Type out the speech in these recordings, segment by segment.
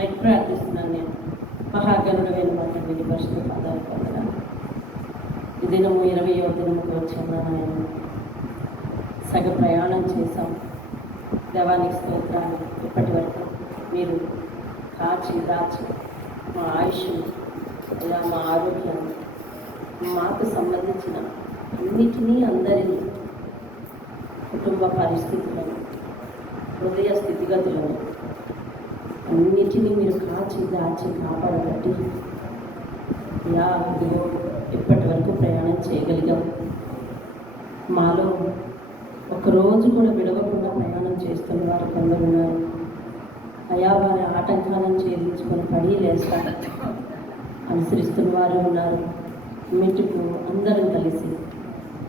Right ప్రార్థిస్తున్నాను. నేను మహాగణుడమైన మాట విని పరిశుద్ధ పాదాలు పొందడానికి ఈ దినము 20వ దినముకు వచ్చాను. ఆయన సగ ప్రయాణం చేశాం. దేవానికి స్తోత్రాలు. ఇప్పటి వరకు మీరు కాచి దాచి మా ఆయుష్ను, ఇలా మా ఆరోగ్యాన్ని, మాకు సంబంధించిన అన్నిటినీ, అందరినీ, కుటుంబ పరిస్థితులను, హృదయ స్థితిగతులను అన్నిటినీ మీరు కాచి దాచి కాపాడబట్టి ఇప్పటి వరకు ప్రయాణం చేయగలిగాం. మాలో ఒకరోజు కూడా విడవకుండా ప్రయాణం చేస్తున్న వారు కొందరు ఉన్నారు. అయా వారి ఆటంకాలను ఛేదించుకొని పడి లేస్తారు అనుసరిస్తున్న వారు ఉన్నారు. మెట్టుకు అందరం కలిసి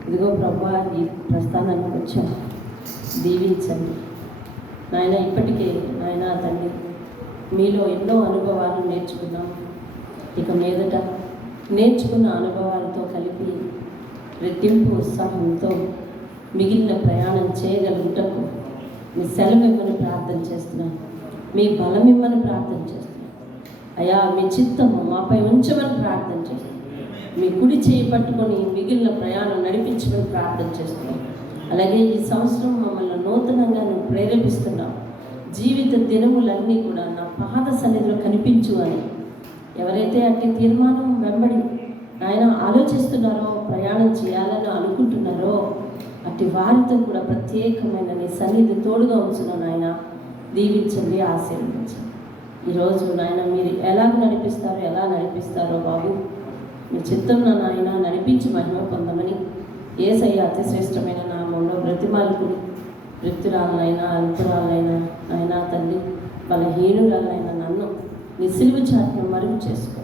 ఇదిగో ప్రభా ఈ ప్రస్థానానికి వచ్చాం, దీవించండి నాయన. ఇప్పటికే నాయన తండ్రి మీలో ఎన్నో అనుభవాలు నేర్చుకున్నాం. ఇక మీదట నేర్చుకున్న అనుభవాలతో కలిపి రెట్టింపు ఉత్సాహంతో మిగిలిన ప్రయాణం చేయగలుగుటకు మీ సెలవు ఇవ్వని ప్రార్థన చేస్తున్నాను. మీ బలం ఇవ్వని ప్రార్థన చేస్తున్నాను. అయా మీ చిత్తము మాపై ఉంచమని ప్రార్థన చేస్తున్నాను. మీ కుడి చేయి పట్టుకొని మిగిలిన ప్రయాణం నడిపించమని ప్రార్థన చేస్తున్నాను. అలాగే ఈ సంవత్సరం మమ్మల్ని నూతనంగా నువ్వు ప్రేరేపిస్తున్నావు. జీవిత దినములన్నీ కూడా నా పాద సన్నిధిలో కనిపించు అని ఎవరైతే అట్టి తీర్మానం వెంబడి ఆయన ఆలోచిస్తున్నారో, ప్రయాణం చేయాలని అనుకుంటున్నారో, అట్టి వారితో కూడా ప్రత్యేకమైన నీ సన్నిధి తోడుగా ఉంచున్నాను. ఆయన దీవించండి, ఆశీర్వదించండి. ఈరోజు నాయన మీరు ఎలా నడిపిస్తారో బాబు మీ చిత్తం నాయన నడిపించి మహిమ పొందమని యేసయ్య అతి శ్రేష్టమైన నామంలో బ్రతిమాలుకుని వృత్తురాలైనా అల్పురాలైనా నాయనా తండ్రి బలహీనురాలైనా నన్ను నీ సిలువ చాటును మరుగు చేసుకో.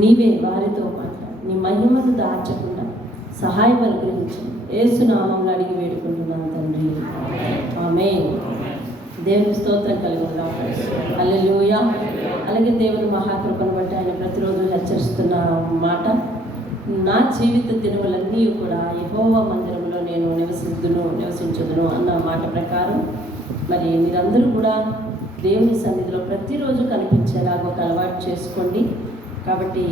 నీవే వారితో మాట్లాడి నీ మహిమను దాచకుండా సహాయం అనుగ్రహించండి. యేసు నామంలో అడిగి వేడుకుంటున్నాను తండ్రి, ఆమేన్. దేవుని స్తోత్రం కలుగుతాం. హల్లెలూయా. అలాగే దేవుని మహాకృపను బట్టి ఆయన ప్రతిరోజు హెచ్చరిస్తున్న మాట, నా జీవిత దినములన్నీ కూడా యెహోవా మందిరంలో నేను నివసించుదును అన్న మాట ప్రకారం మరి మీరందరూ కూడా దేవుని సన్నిధిలో ప్రతిరోజు కనిపించేలాగా ఒక అలవాటు చేసుకోండి. కాబట్టి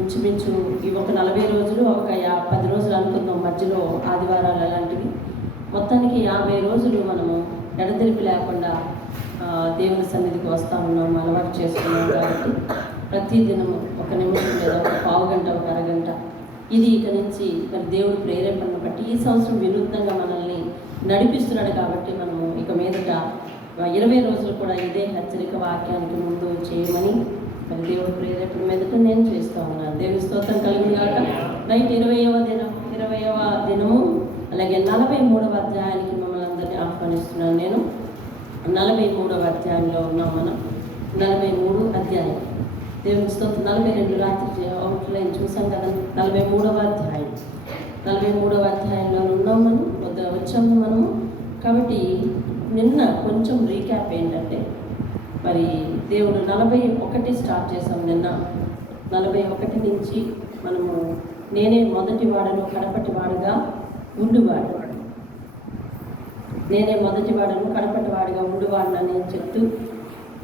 ఇంచుమించు ఇవి ఒక 40 రోజులు, ఒక 10 రోజులు అనుకుందాం, మధ్యలో ఆదివారాలు అలాంటివి. మొత్తానికి 50 రోజులు మనము ఎడతెరిపి లేకుండా దేవుని సన్నిధికి వస్తూ ఉన్నాము, అలవాటు చేసుకున్నాం. కాబట్టి ప్రతిదినము 1 నిమిషం లేదా ఒక పావు గంట, ఒక అరగంట, ఇది ఇక నుంచి మరి దేవుడు ప్రేరేపణను బట్టి ఈ సంవత్సరం వినూత్నంగా మనల్ని నడిపిస్తున్నాడు. కాబట్టి మనము ఇక మీదట 20 రోజులు కూడా ఇదే హెచ్చరిక వాక్యానికి ముందు చేయమని మరి దేవుడు ప్రేరేపణ మీదట నేను చేస్తూ ఉన్నాను. దేవుని స్తోత్రం కలిగిన కాక. రైట్ 20వ దినము అలాగే 43వ అధ్యాయానికి మమ్మల్ని అందరినీ ఆహ్వానిస్తున్నాను. నేను 43వ అధ్యాయంలో ఉన్నాం. మనం 43 అధ్యాయం దేవుని స్తోత్రం. 42 రాత్రి అవుట్లైన్ చూసాం కదా. 43వ అధ్యాయంలో ఉన్నాం, మనం వచ్చాము మనము. కాబట్టి నిన్న కొంచెం రీక్యాప్ ఏంటంటే, మరి దేవుడు 41 స్టార్ట్ చేసాం నిన్న. 41 నుంచి మనము నేనే మొదటి వాడను కడపటి వాడుగా ఉండువాడు, నేనే మొదటి వాడను కడపటి వాడుగా ఉండువాడని చెప్తూ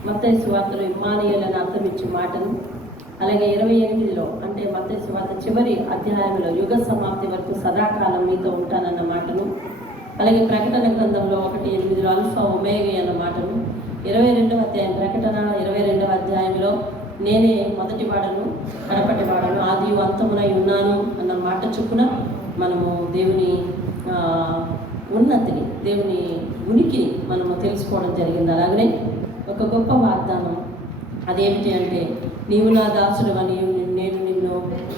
మత్తయి సువార్తలో ఇమ్మానుయేలని అర్థం ఇచ్చే మాటను, అలాగే 28లో అంటే మత్తయి సువార్త చివరి అధ్యాయంలో యుగ సమాప్తి వరకు సదాకాలం మీతో ఉంటానన్న మాటను, అలాగే ప్రకటన గ్రంథంలో 1:8 అల్ఫా ఒమేగా అన్న మాటను, 22వ అధ్యాయం ప్రకటన 22వ అధ్యాయంలో నేనే మొదటి వాడను కడపటి వాడను ఆదియు అంతమునై ఉన్నాను అన్న మాట చొప్పున మనము దేవుని ఉన్నతిని, దేవుని ఉనికిని మనము తెలుసుకోవడం జరిగింది. అలాగనే ఒక గొప్ప వాగ్దానం అదేమిటి అంటే, నీవు నా దాసుడు అని నేను నిన్ను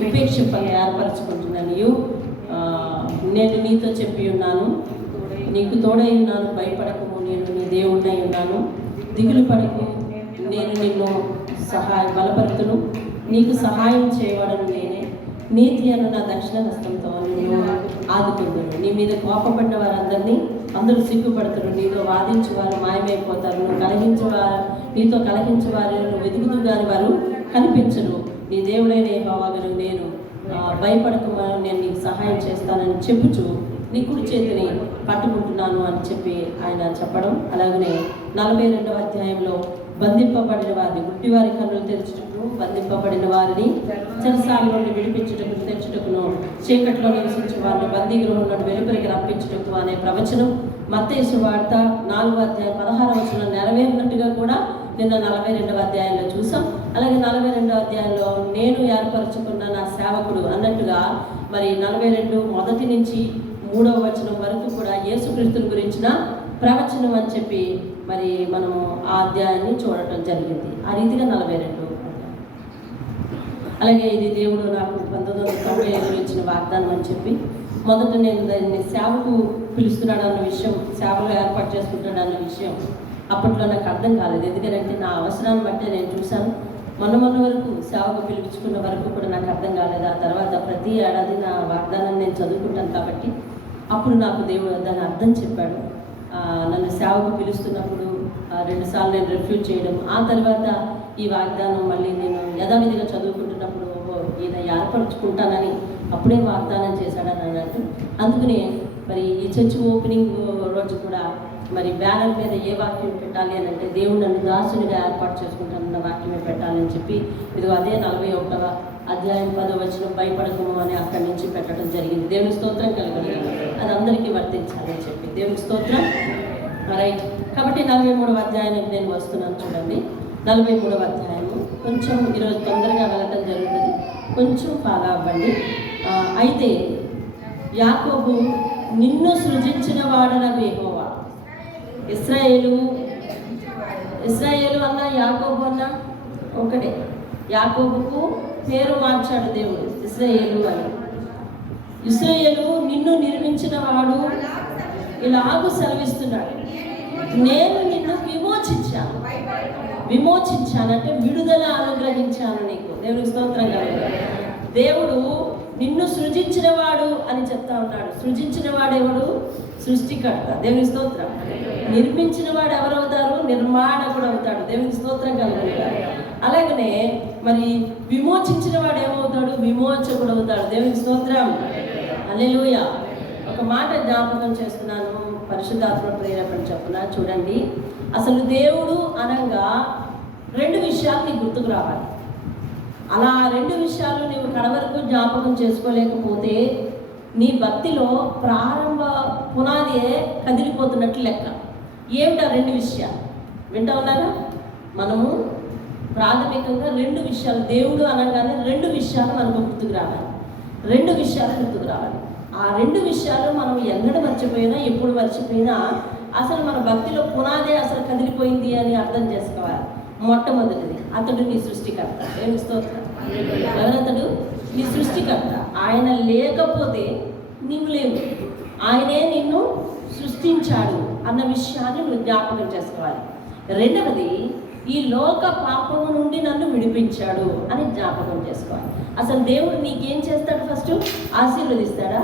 ఉపేక్షింపని ఏర్పరచుకుంటున్నాను, నేను నీతో చెప్పి ఉన్నాను, నీకు తోడై ఉన్నాను, భయపడకము, నేను నీ దేవుడై ఉన్నాను, దిగులు పడకు, నేను నిన్ను బలపరుతును, నీకు సహాయం చేయవాడను నేనే, నీతి అన్న నా దక్షిణ హస్తంతో నిన్ను ఆదుకుందును. నీ మీద కోపపడిన వారందరినీ అందరూ సిగ్గుపడతారు, నీతో వాదించేవారు మాయమైపోతారు, నీతో కలహించేవారు నువ్వు వెతుకుతూ గాని వారు కనిపించరు, నీ దేవుడైన యెహోవాను నేను భయపడకమని నేను నీకు సహాయం చేస్తానని చెప్పుచు నీ కుడి చేతిని పట్టుకుంటున్నాను అని చెప్పి ఆయన చెప్పడం. అలాగనే 42వ అధ్యాయంలో బంధింపబడిన వారిని, గుడ్డివారి కన్నులు తెరచుటకు, బంధింపబడిన వారిని చెరసాల నుండి విడిపించుటకు, తెచ్చుటకును, చీకట్లో నివసించే వారిని బందీగృహం నుండి వెలుపలికి రప్పించుటకు అనే ప్రవచనం మత్తయి సువార్త 4వ అధ్యాయం 16వ వచనం నెరవేరినట్టుగా కూడా నిన్న 42వ అధ్యాయంలో చూసాం. అలాగే 42వ అధ్యాయంలో నేను ఏర్పరచుకున్న నా సేవకుడు అన్నట్టుగా మరి 42 మొదటి నుంచి 3వ వచనం వరకు కూడా యేసుక్రీస్తుని గురించిన ప్రవచనం అని చెప్పి మరి మనము ఆ అధ్యాయాన్ని చూడటం జరిగింది. ఆ రీతిగా 42. అలాగే ఇది దేవుడు నాకు 1995లో ఇచ్చిన వాగ్దానం అని చెప్పి మొదట నేను దాన్ని సేవకు పిలుస్తున్నాడు అన్న విషయం, సేవలో ఏర్పాటు చేసుకుంటాడు అన్న విషయం అప్పట్లో నాకు అర్థం కాలేదు. ఎందుకంటే నా అవసరాన్ని బట్టే నేను చూశాను. మొన్న వరకు సేవకు పిలిపించుకున్న వరకు కూడా నాకు అర్థం కాలేదు. ఆ తర్వాత ప్రతి ఏడాది నా వాగ్దానాన్ని నేను చదువుకుంటాను కాబట్టి అప్పుడు నాకు దేవుడు దాన్ని అర్థం చెప్పాడు. నన్ను సేవకు పిలుస్తున్నప్పుడు 2 సార్లు నేను రిఫ్యూజ్ చేయడం, ఆ తర్వాత ఈ వాగ్దానం మళ్ళీ నేను యథావిధిగా చదువుకుంటున్నప్పుడు ఈయన ఏర్పరచుకుంటానని అప్పుడే వాగ్దానం చేశాడని అన్నట్టు. అందుకనే మరి ఈ చర్చ్ ఓపెనింగ్ రోజు కూడా మరి బ్యానర్ మీద ఏ వాక్యం పెట్టాలి అని అంటే దేవుడు నన్ను దాసునిగా ఏర్పాటు చేసుకుంటానన్న వాక్యమే పెట్టాలని చెప్పి ఇదిగో అదే 41వ అధ్యాయం 10వ వచనం భయపడకము అని అక్కడి నుంచి పెట్టడం జరిగింది. దేవుని స్తోత్రం కలుగుతుంది. అది అందరికీ వర్తించాలని చెప్పి దేవుని స్తోత్రం. రైట్. కాబట్టి 43వ అధ్యాయానికి నేను వస్తున్నాను. చూడండి, 43వ అధ్యాయము కొంచెం ఈరోజు తొందరగా వెళ్ళటం జరుగుతుంది, కొంచెం ఫాలో అవ్వండి. అయితే యాకోబు నిన్ను సృజించిన వాడన యెహోవా. ఇశ్రాయేలు అన్న యాకోబు అన్న ఒకటే. యాకోబుకు పేరు మార్చాడు దేవుడు ఇశ్రాయేలు అని. ఇశ్రాయేలు నిన్ను నిర్మించిన వాడు ఇలాగూ సెలవిస్తున్నాడు, నేను నిన్ను విమోచించాను అంటే విడుదల అనుగ్రహించాను నీకు. దేవునికి స్తోత్రం కలుగును. దేవుడు నిన్ను సృజించిన వాడు అని చెప్తా ఉన్నాడు. సృజించిన వాడెవడు? సృష్టికర్త. దేవుని స్తోత్రం. నిర్మించిన వాడు ఎవరవుతారు? నిర్మాణకుడు అవుతాడు. దేవుని స్తోత్రం కలుగును. అలాగనే మరి విమోచించిన వాడు ఏమవుతాడు? విమోచకుడు అవుతాడు. దేవుని స్తోత్రం. హల్లెలూయా. ఒక మాట జ్ఞాపకం చేస్తున్నాను, పరిశుద్ధాత్మ ప్రేరేపణ చెప్పున. చూడండి, అసలు దేవుడు అనగా 2 విషయాలు నీకు గుర్తుకు రావాలి. అలా 2 విషయాలు నీవు కడవరకు జ్ఞాపకం చేసుకోలేకపోతే నీ భక్తిలో ప్రారంభ పునాదియే కదిలిపోతున్నట్లు లెక్క. ఏమిటా 2 విషయాలు? వింటా ఉన్నారా? మనము ప్రాథమికంగా 2 విషయాలు, దేవుడు అనగానే 2 విషయాలు మనకు గుర్తుకు రావాలి. 2 విషయాలు గుర్తుకు రావాలి. ఆ 2 విషయాలు మనం ఎన్నడూ మర్చిపోయినా, ఎప్పుడు మర్చిపోయినా అసలు మన భక్తిలో పునాదే అసలు కదిలిపోయింది అని అర్థం చేసుకోవాలి. మొట్టమొదటిది, అతడు నీ సృష్టికర్త. ఏమి స్తోత్రం. ఎవరతడు? నీ సృష్టికర్త. ఆయన లేకపోతే నీవు లేవు. ఆయనే నిన్ను సృష్టించాడు అన్న విషయాన్ని నువ్వు జ్ఞాపకం చేసుకోవాలి. రెండవది, ఈ లోక పాపము నుండి నన్ను విడిపించాడు అని జ్ఞాపకం చేసుకోవాలి. అసలు దేవుడు నీకేం చేస్తాడు? ఫస్ట్ ఆశీర్వదిస్తాడా?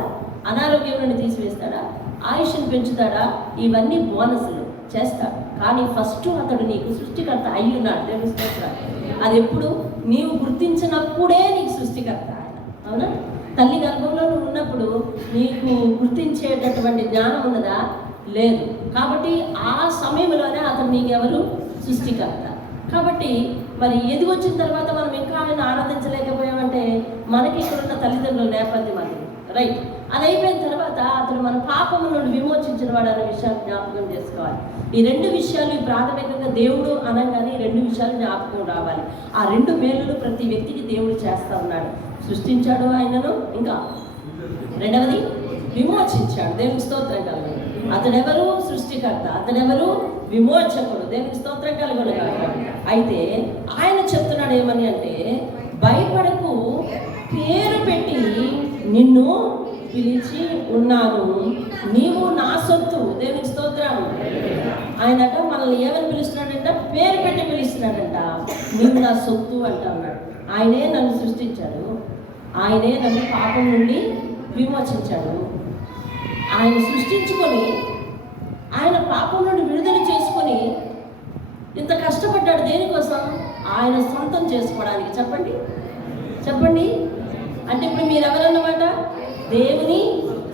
అనారోగ్యం నుండి తీసివేస్తాడా? ఆయుష్ను పెంచుతాడా? ఇవన్నీ బోనస్లు చేస్తాడు. కానీ ఫస్ట్ అతడు నీకు సృష్టికర్త అయి ఉన్నాడు. దేవుని స్తోత్రం. అది ఎప్పుడు? నీవు గుర్తించినప్పుడే నీకు సృష్టికర్త ఆయన. అవునా? తల్లి గర్భంలో నువ్వు ఉన్నప్పుడు నీకు గుర్తించేటటువంటి జ్ఞానం ఉన్నదా? లేదు. కాబట్టి ఆ సమయంలోనే అతను నీకెవరు? సృష్టికర్త. కాబట్టి మరి ఎదిగొచ్చిన తర్వాత మనం ఇంకా ఆయన ఆరాధించలేకపోయామంటే మనకి ఇక్కడున్న తల్లిదండ్రుల నేపథ్యం అది. రైట్. అది అయిపోయిన తర్వాత అతను మన పాపము నుండి విమోచించిన వాడు అనే విషయాన్ని జ్ఞాపకం చేసుకోవాలి. ఈ 2 విషయాలు ప్రాథమికంగా దేవుడు అనగానే 2 విషయాలు జ్ఞాపకం రావాలి. ఆ 2 మేలులు ప్రతి వ్యక్తికి దేవుడు చేస్తూ ఉన్నాడు. సృష్టించాడు ఆయనను, ఇంకా రెండవది విమోచించాడు. దేవునికి స్తోత్రం కలుగును. అతడెవరు? సృష్టికర్త. అతడెవరు? విమోచకుడు. దేవునికి స్తోత్రం కలుగును. అయితే ఆయన చెప్తున్నాడు ఏమని అంటే, భయపడకు, పేరు పెట్టి నిన్ను పిలిచి ఉన్నాను, నీవు నా సొత్తు. దేవునికి స్తోత్రం. ఆయనట మనల్ని ఏమని పిలుస్తున్నాడంట? పేరు పెట్టి పిలుస్తున్నాడంట. నీవు నా సొత్తు అంటా ఉన్నాడు. ఆయనే నన్ను సృష్టించాడు, ఆయనే నన్ను పాపం నుండి విమోచించాడు. ఆయన సృష్టించుకొని ఆయన పాపం నుండి విడుదల చేసుకొని ఇంత కష్టపడ్డాడు. దేనికోసం? ఆయన సొంతం చేసుకోవడానికి. చెప్పండి. అంటే ఇప్పుడు మీరు ఎవరన్నమాట? దేవుని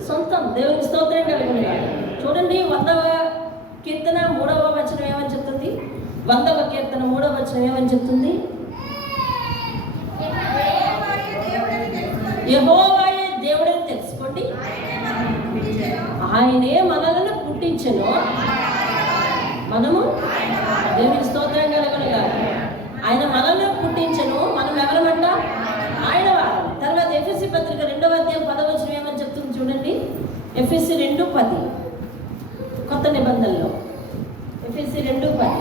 సొంతం. దేవుని స్తోత్రం కలుగును. చూడండి, 100వ కీర్తన 3వ వచనం ఏమని చెప్తుంది? 100వ కీర్తన 3వ వచనం ఏమని చెప్తుంది? యెహోవాయే దేవుడని తెలుసుకోండి, ఆయనే మనలను పుట్టించెను, మనము దేవునికి స్తోత్రం కలగలుగా. ఆయన మనల్ని పుట్టించెను, మనం ఎవరమంట? ఆయన వారు. తర్వాత ఎఫెసీ పత్రిక 2వ అధ్యాయం 10వ వచనం ఏమని చెప్తుంది చూడండి. ఎఫెసీ 2:10 కొత్త నిబంధనలో. ఎఫెసీ 2:10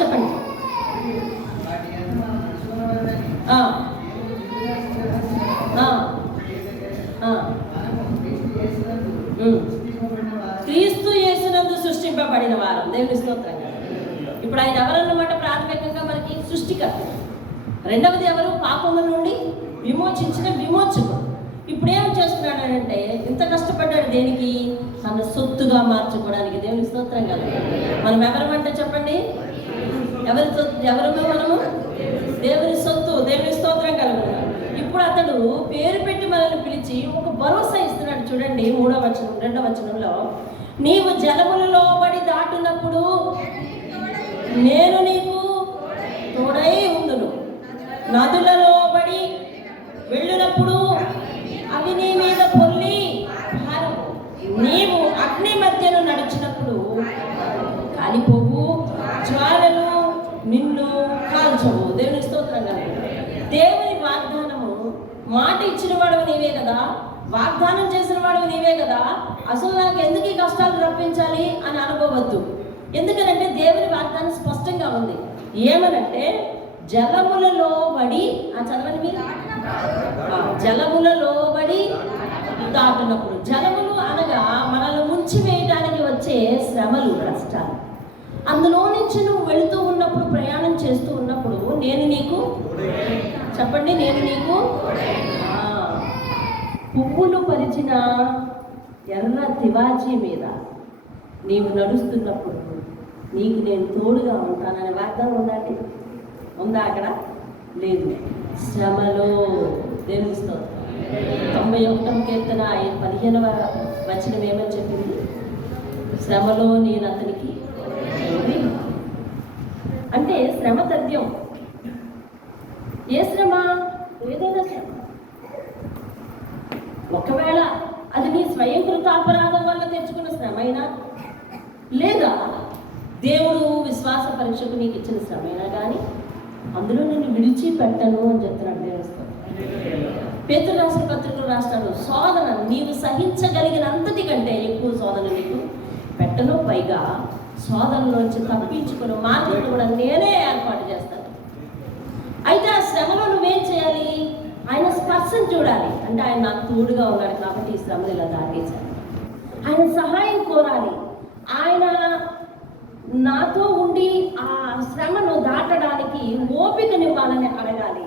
చెప్పండి. క్రీస్తు యేసునందు సృష్టింపబడిన వారు. దేవుని స్తోత్రం. ఇప్పుడు ఆయన ఎవరన్నమాట? ప్రాథమికంగా మనకి సృష్టికర్త. రెండవది ఎవరు? పాపము నుండి విమోచించిన విమోచకుడు. ఇప్పుడు ఏం చేస్తున్నాడంటే, ఇంత కష్టపడ్డాడు దేనికి? తన సొత్తుగా మార్చుకోవడానికి. దేవుని స్తోత్రం కదా. మనం ఎవరమంటే చెప్పండి, ఎవరమో మనము దేవుని సొత్తు. దేవుని స్తోత్రం కలగదు. ఇప్పుడు అతడు పేరు పెట్టి మనల్ని పిలిచి ఒక భరోసా ఇస్తున్నాడు చూడండి. 3వ వచనం 2వ వచనంలో, నీవు జలములలో పడి దాటునప్పుడు నేను నీకు తోడై ఉందును, నదులలో పడి వెళ్ళినప్పుడు అవి నీ మీద పొల్లి నీవు అగ్ని మధ్యను నడిచినప్పుడు కాలిపోవు, జ్వాలలు నిన్ను కాల్చవు. దేవుని స్తోత్రం కదా. దేవుని వాగ్దానము, మాట ఇచ్చిన వాడు నీవే కదా, వాగ్దానం చేసిన వాడు నీవే కదా, అసలు నాకు ఎందుకు ఈ కష్టాలు రప్పించాలి అని అనుకోవద్దు. ఎందుకనంటే దేవుని వాగ్దానం స్పష్టంగా ఉంది. ఏమనంటే, జలములలో పడి, చదవండి మీరు, జలములలో పడి దాటునప్పుడు. జలములు అనగా మనల్ని ముంచి వేయడానికి వచ్చే శ్రమలు, కష్టాలు. అందులో నుంచి నువ్వు వెళుతూ ఉన్నప్పుడు, ప్రయాణం చేస్తూ ఉన్నప్పుడు, నేను నీకు చెప్పండి, నేను నీకు పువ్వులు పరిచిన ఎర్ర తివాచీ మీద నీవు నడుస్తున్నప్పుడు నీకు నేను తోడుగా ఉంటాననే వాగ్దానం ఉందండి. ఉందా అక్కడ? లేదు. శ్రమలో దేవుని స్తోత్రం. 91వ కీర్తన 15వ వచనం ఏమని చెప్పింది? శ్రమలో నేను అతనికి. అంటే శ్రమ తథ్యం. ఏ శ్రమ? ఏదైనా శ్రమ. ఒకవేళ అది నీ స్వయంకృత అపరాధం వల్ల తెచ్చుకున్న శ్రమ అయినా, లేదా దేవుడు విశ్వాస పరీక్షకు నీకు ఇచ్చిన శ్రమ అయినా కానీ, అందులో నేను విడిచిపెట్టను అని చెప్తున్నాడు దేవుని స్తోత్రం. పేతురు రాసిన పత్రికలు రాస్తాడు, శోధన నీవు సహించగలిగినంతటి కంటే ఎక్కువ శోధన నీకు పెట్టను, పైగా శోధనలోంచి తప్పించుకుని మార్గం కూడా నేనే ఏర్పాటు చేస్తాను. అయితే ఆ శ్రమలో నువ్వేం చేయాలి? ఆయన స్పర్శను చూడాలి. అంటే ఆయన నాకు తోడుగా ఉన్నాడు కాబట్టి ఈ శ్రమను ఇలా దాటేశాను. ఆయన సహాయం కోరాలి. ఆయన నాతో ఉండి ఆ శ్రమను దాటడానికి ఓపికనివ్వాలని అడగాలి.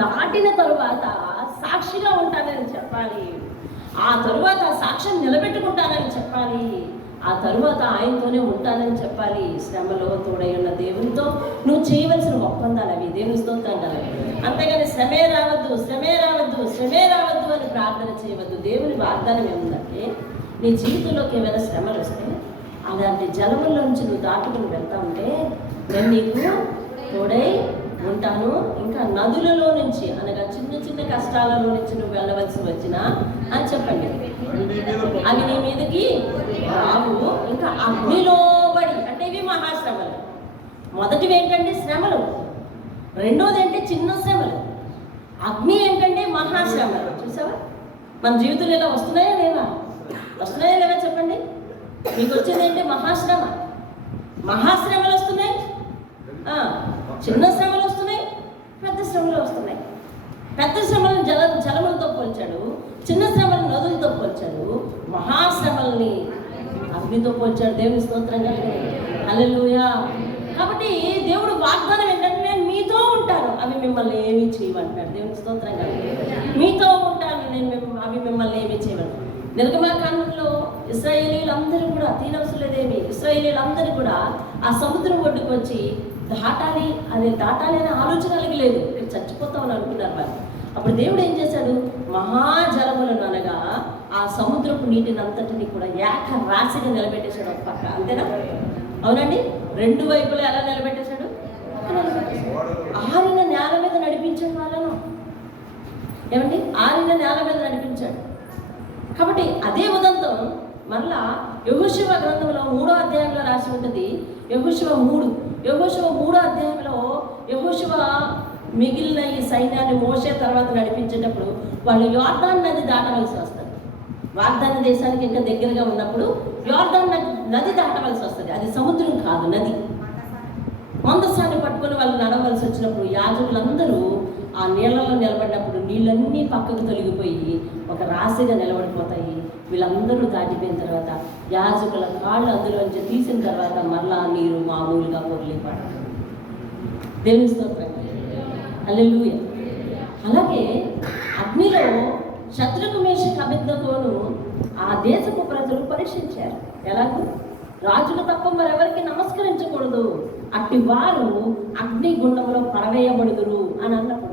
దాటిన తరువాత సాక్షిగా ఉంటానని చెప్పాలి. ఆ తరువాత సాక్ష్యం నిలబెట్టుకుంటానని చెప్పాలి. ఆ తరువాత ఆయనతోనే ఉంటానని చెప్పాలి. శ్రమలో తోడై ఉన్న దేవునితో నువ్వు చేయవలసిన ఒప్పందాలు అవి. దేవుని స్తోత్రం కదా. అంతేగాని శ్రమే రావద్దు, శ్రమే రావద్దు, శ్రమే రావద్దు అని ప్రార్థన చేయవద్దు. దేవుని వాగ్దానం ఏముందంటే, నీ జీవితంలోకి ఏమైనా శ్రమలు వస్తే అలాంటి జలముల్లోంచి నువ్వు దాటుకుని వెళ్తా ఉంటే నేను నీకు తోడై ఉంటాను. ఇంకా నదులలో నుంచి అనగా చిన్న చిన్న కష్టాలలో నుంచి నువ్వు వెళ్ళవలసి వచ్చినా అని చెప్పండి, అవి నీ మీదకి రావు. ఇంకా అగ్నిలో పడి, అంటే ఇవి మహాశ్రమలు. మొదటివి ఏంటంటే శ్రమలు, రెండోది అంటే చిన్న శ్రమలు. అగ్ని ఏంటంటే మహాశ్రమలు. చూసావా మన జీవితంలో ఇలా వస్తున్నాయా లేవా? వస్తున్నాయా లేవా చెప్పండి. మీకు వచ్చేది ఏంటి? మహాశ్రమ. మహాశ్రమలు వస్తున్నాయి, చిన్న శ్రమలు వస్తున్నాయి, పెద్ద శ్రమలు వస్తున్నాయి. పెద్ద శ్రమలను జలములతో పోల్చాడు, చిన్న శ్రమలను నదులతో పోల్చాడు, మహాశ్రమల్ని అగ్నితో పోల్చాడు. దేవుని స్తోత్రం కలిగి. హల్లెలూయా. కాబట్టి దేవుడు వాగ్దానం ఏంటంటే, నేను మీతో ఉంటాను, అవి మిమ్మల్ని ఏమీ చేయమంటున్నాడు. దేవుని స్తోత్రం కలిగి. మీతో ఉంటాను నేను, అవి మిమ్మల్ని ఏమీ చేయమంటాను. నిర్గమకాండంలో ఇశ్రాయేలీలందరూ కూడా, తీరవసలేదేమి, ఇశ్రాయేలీలందరూ కూడా ఆ సముద్రం ఒడ్డుకు వచ్చి దాటాలి అనే ఆలోచన కలిగి లేదు, చచ్చిపోతామని అనుకున్నారు వాళ్ళు. అప్పుడు దేవుడు ఏం చేశాడు? మహాజలములను అనగా ఆ సముద్రపు నీటిని అంతటిని కూడా ఏక రాశిగా నిలబెట్టేశాడు ఒక పక్క. అంతేనా? అవునండి, రెండు వైపులా ఎలా నిలబెట్టేశాడు? ఆరిన నేల మీద నడిపించాడు వాళ్ళను. ఏమండి, ఆరిన నేల మీద నడిపించాడు. కాబట్టి అదే ఉదంతం మళ్ళా యెహోషువ గ్రంథంలో 3వ అధ్యాయంలో రాసి ఉంటుంది. యెహోషువ 3వ అధ్యాయంలో యెహోషువ మిగిలిన ఈ సైన్యాన్ని మోసే తర్వాత నడిపించేటప్పుడు వాళ్ళు యోర్దాను నది దాటవలసి వస్తుంది. వాగ్దాన దేశానికి ఇంకా దగ్గరగా ఉన్నప్పుడు యోర్దాను నది దాటవలసి వస్తుంది. అది సముద్రం కాదు, నది. మందసాన్ని పట్టుకొని వాళ్ళు నడవలసి వచ్చినప్పుడు యాజకులందరూ ఆ నీళ్ళలో నిలబడినప్పుడు నీళ్ళన్నీ పక్కకు తొలగిపోయి ఒక రాశిగా నిలబడిపోతాయి. వీళ్ళందరూ దాటిపోయిన తర్వాత యాజకుల కాళ్ళు అందులోంచి తీసిన తర్వాత మళ్ళా నీరు మామూలుగా పొర్లిపడదు. దేవుని స్తోత్రం, హల్లెలూయా. అలాగే అగ్నిలో శత్రుఘ్న మేషకు అబేద్నెగోను ఆ దేశపు ప్రజలు పరీక్షించారు. ఎలాగో రాజులు తప్ప మరెవరికి నమస్కరించకూడదు, అట్టి వారు అగ్ని గుండంలో పడవేయబడుదురు అని అన్నప్పుడు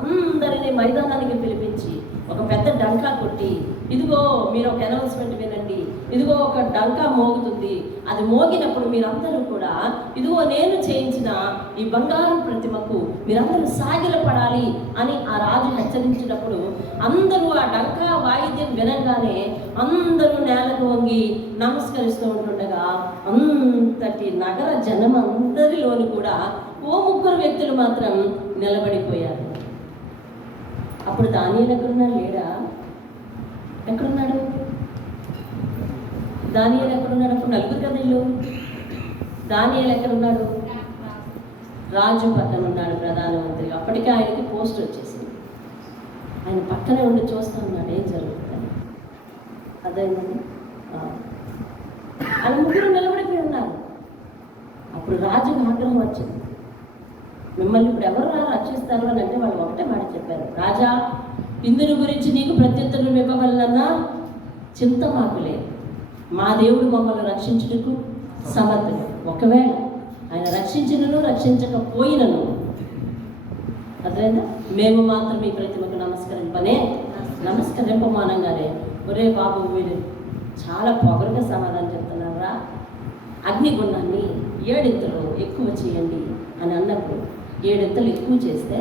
అందరినీ మైదానానికి పిలిపించి ఒక పెద్ద డంకా కొట్టి, ఇదిగో మీరు ఒక అనౌన్స్మెంట్ వినండి, ఇదిగో ఒక డంకా మోగుతుంది, అది మోగినప్పుడు మీరందరూ కూడా ఇదిగో నేను చేయించిన ఈ బంగారం ప్రతిమకు మీరందరూ సాగిలపడాలి అని ఆ రాజు హెచ్చరించినప్పుడు అందరూ ఆ డంకా వాయిద్యం వినగానే అందరూ నేలకు వంగి నమస్కరిస్తూ ఉంటుండగా అంతటి నగర జనం అందరిలోని కూడా 3 వ్యక్తులు మాత్రం నిలబడిపోయారు. అప్పుడు దానియేలు ఎక్కడున్నాడు? లేడా? ఎక్కడున్నాడు దానియేలు? ఎక్కడున్నాడు? అప్పుడు 4 కదా ఇల్లు. దానియేలు ఎక్కడున్నాడు? రాజు పక్కన ఉన్నాడు, ప్రధానమంత్రి. అప్పటికే ఆయనకి పోస్ట్ వచ్చేసింది. ఆయన పక్కనే ఉండి చూస్తూ ఉన్నాడు ఏం జరుగుతుంది. అదేంటండి, ఆయన 3 నిలబడిపోయి ఉన్నారు. అప్పుడు రాజుకు ఆగ్రహం వచ్చింది. మిమ్మల్ని ఇప్పుడు ఎవరు రక్షిస్తారు అని అంటే వాళ్ళు ఒకటే మాట చెప్పారు, రాజా ఇందుని గురించి నీకు ప్రత్యుత్తరం ఇవ్వవలనన్నా చింత మాకు లేదు, మా దేవుడు మమ్మల్ని రక్షించుటకు సమర్థుడు. ఒకవేళ ఆయన రక్షించినను రక్షించకపోయినను అదేనా మేము మాత్రం ఈ ప్రతిమకు నమస్కరింపమానంగానే ఒరే బాబు వీడు చాలా పొగరుగా సమాధానం చెప్తున్నారా, అగ్నిగుండాన్ని 7 ఇంతలు ఎక్కువ చేయండి అని అన్నప్పుడు 7 ఇంతలు ఎక్కువ చేస్తే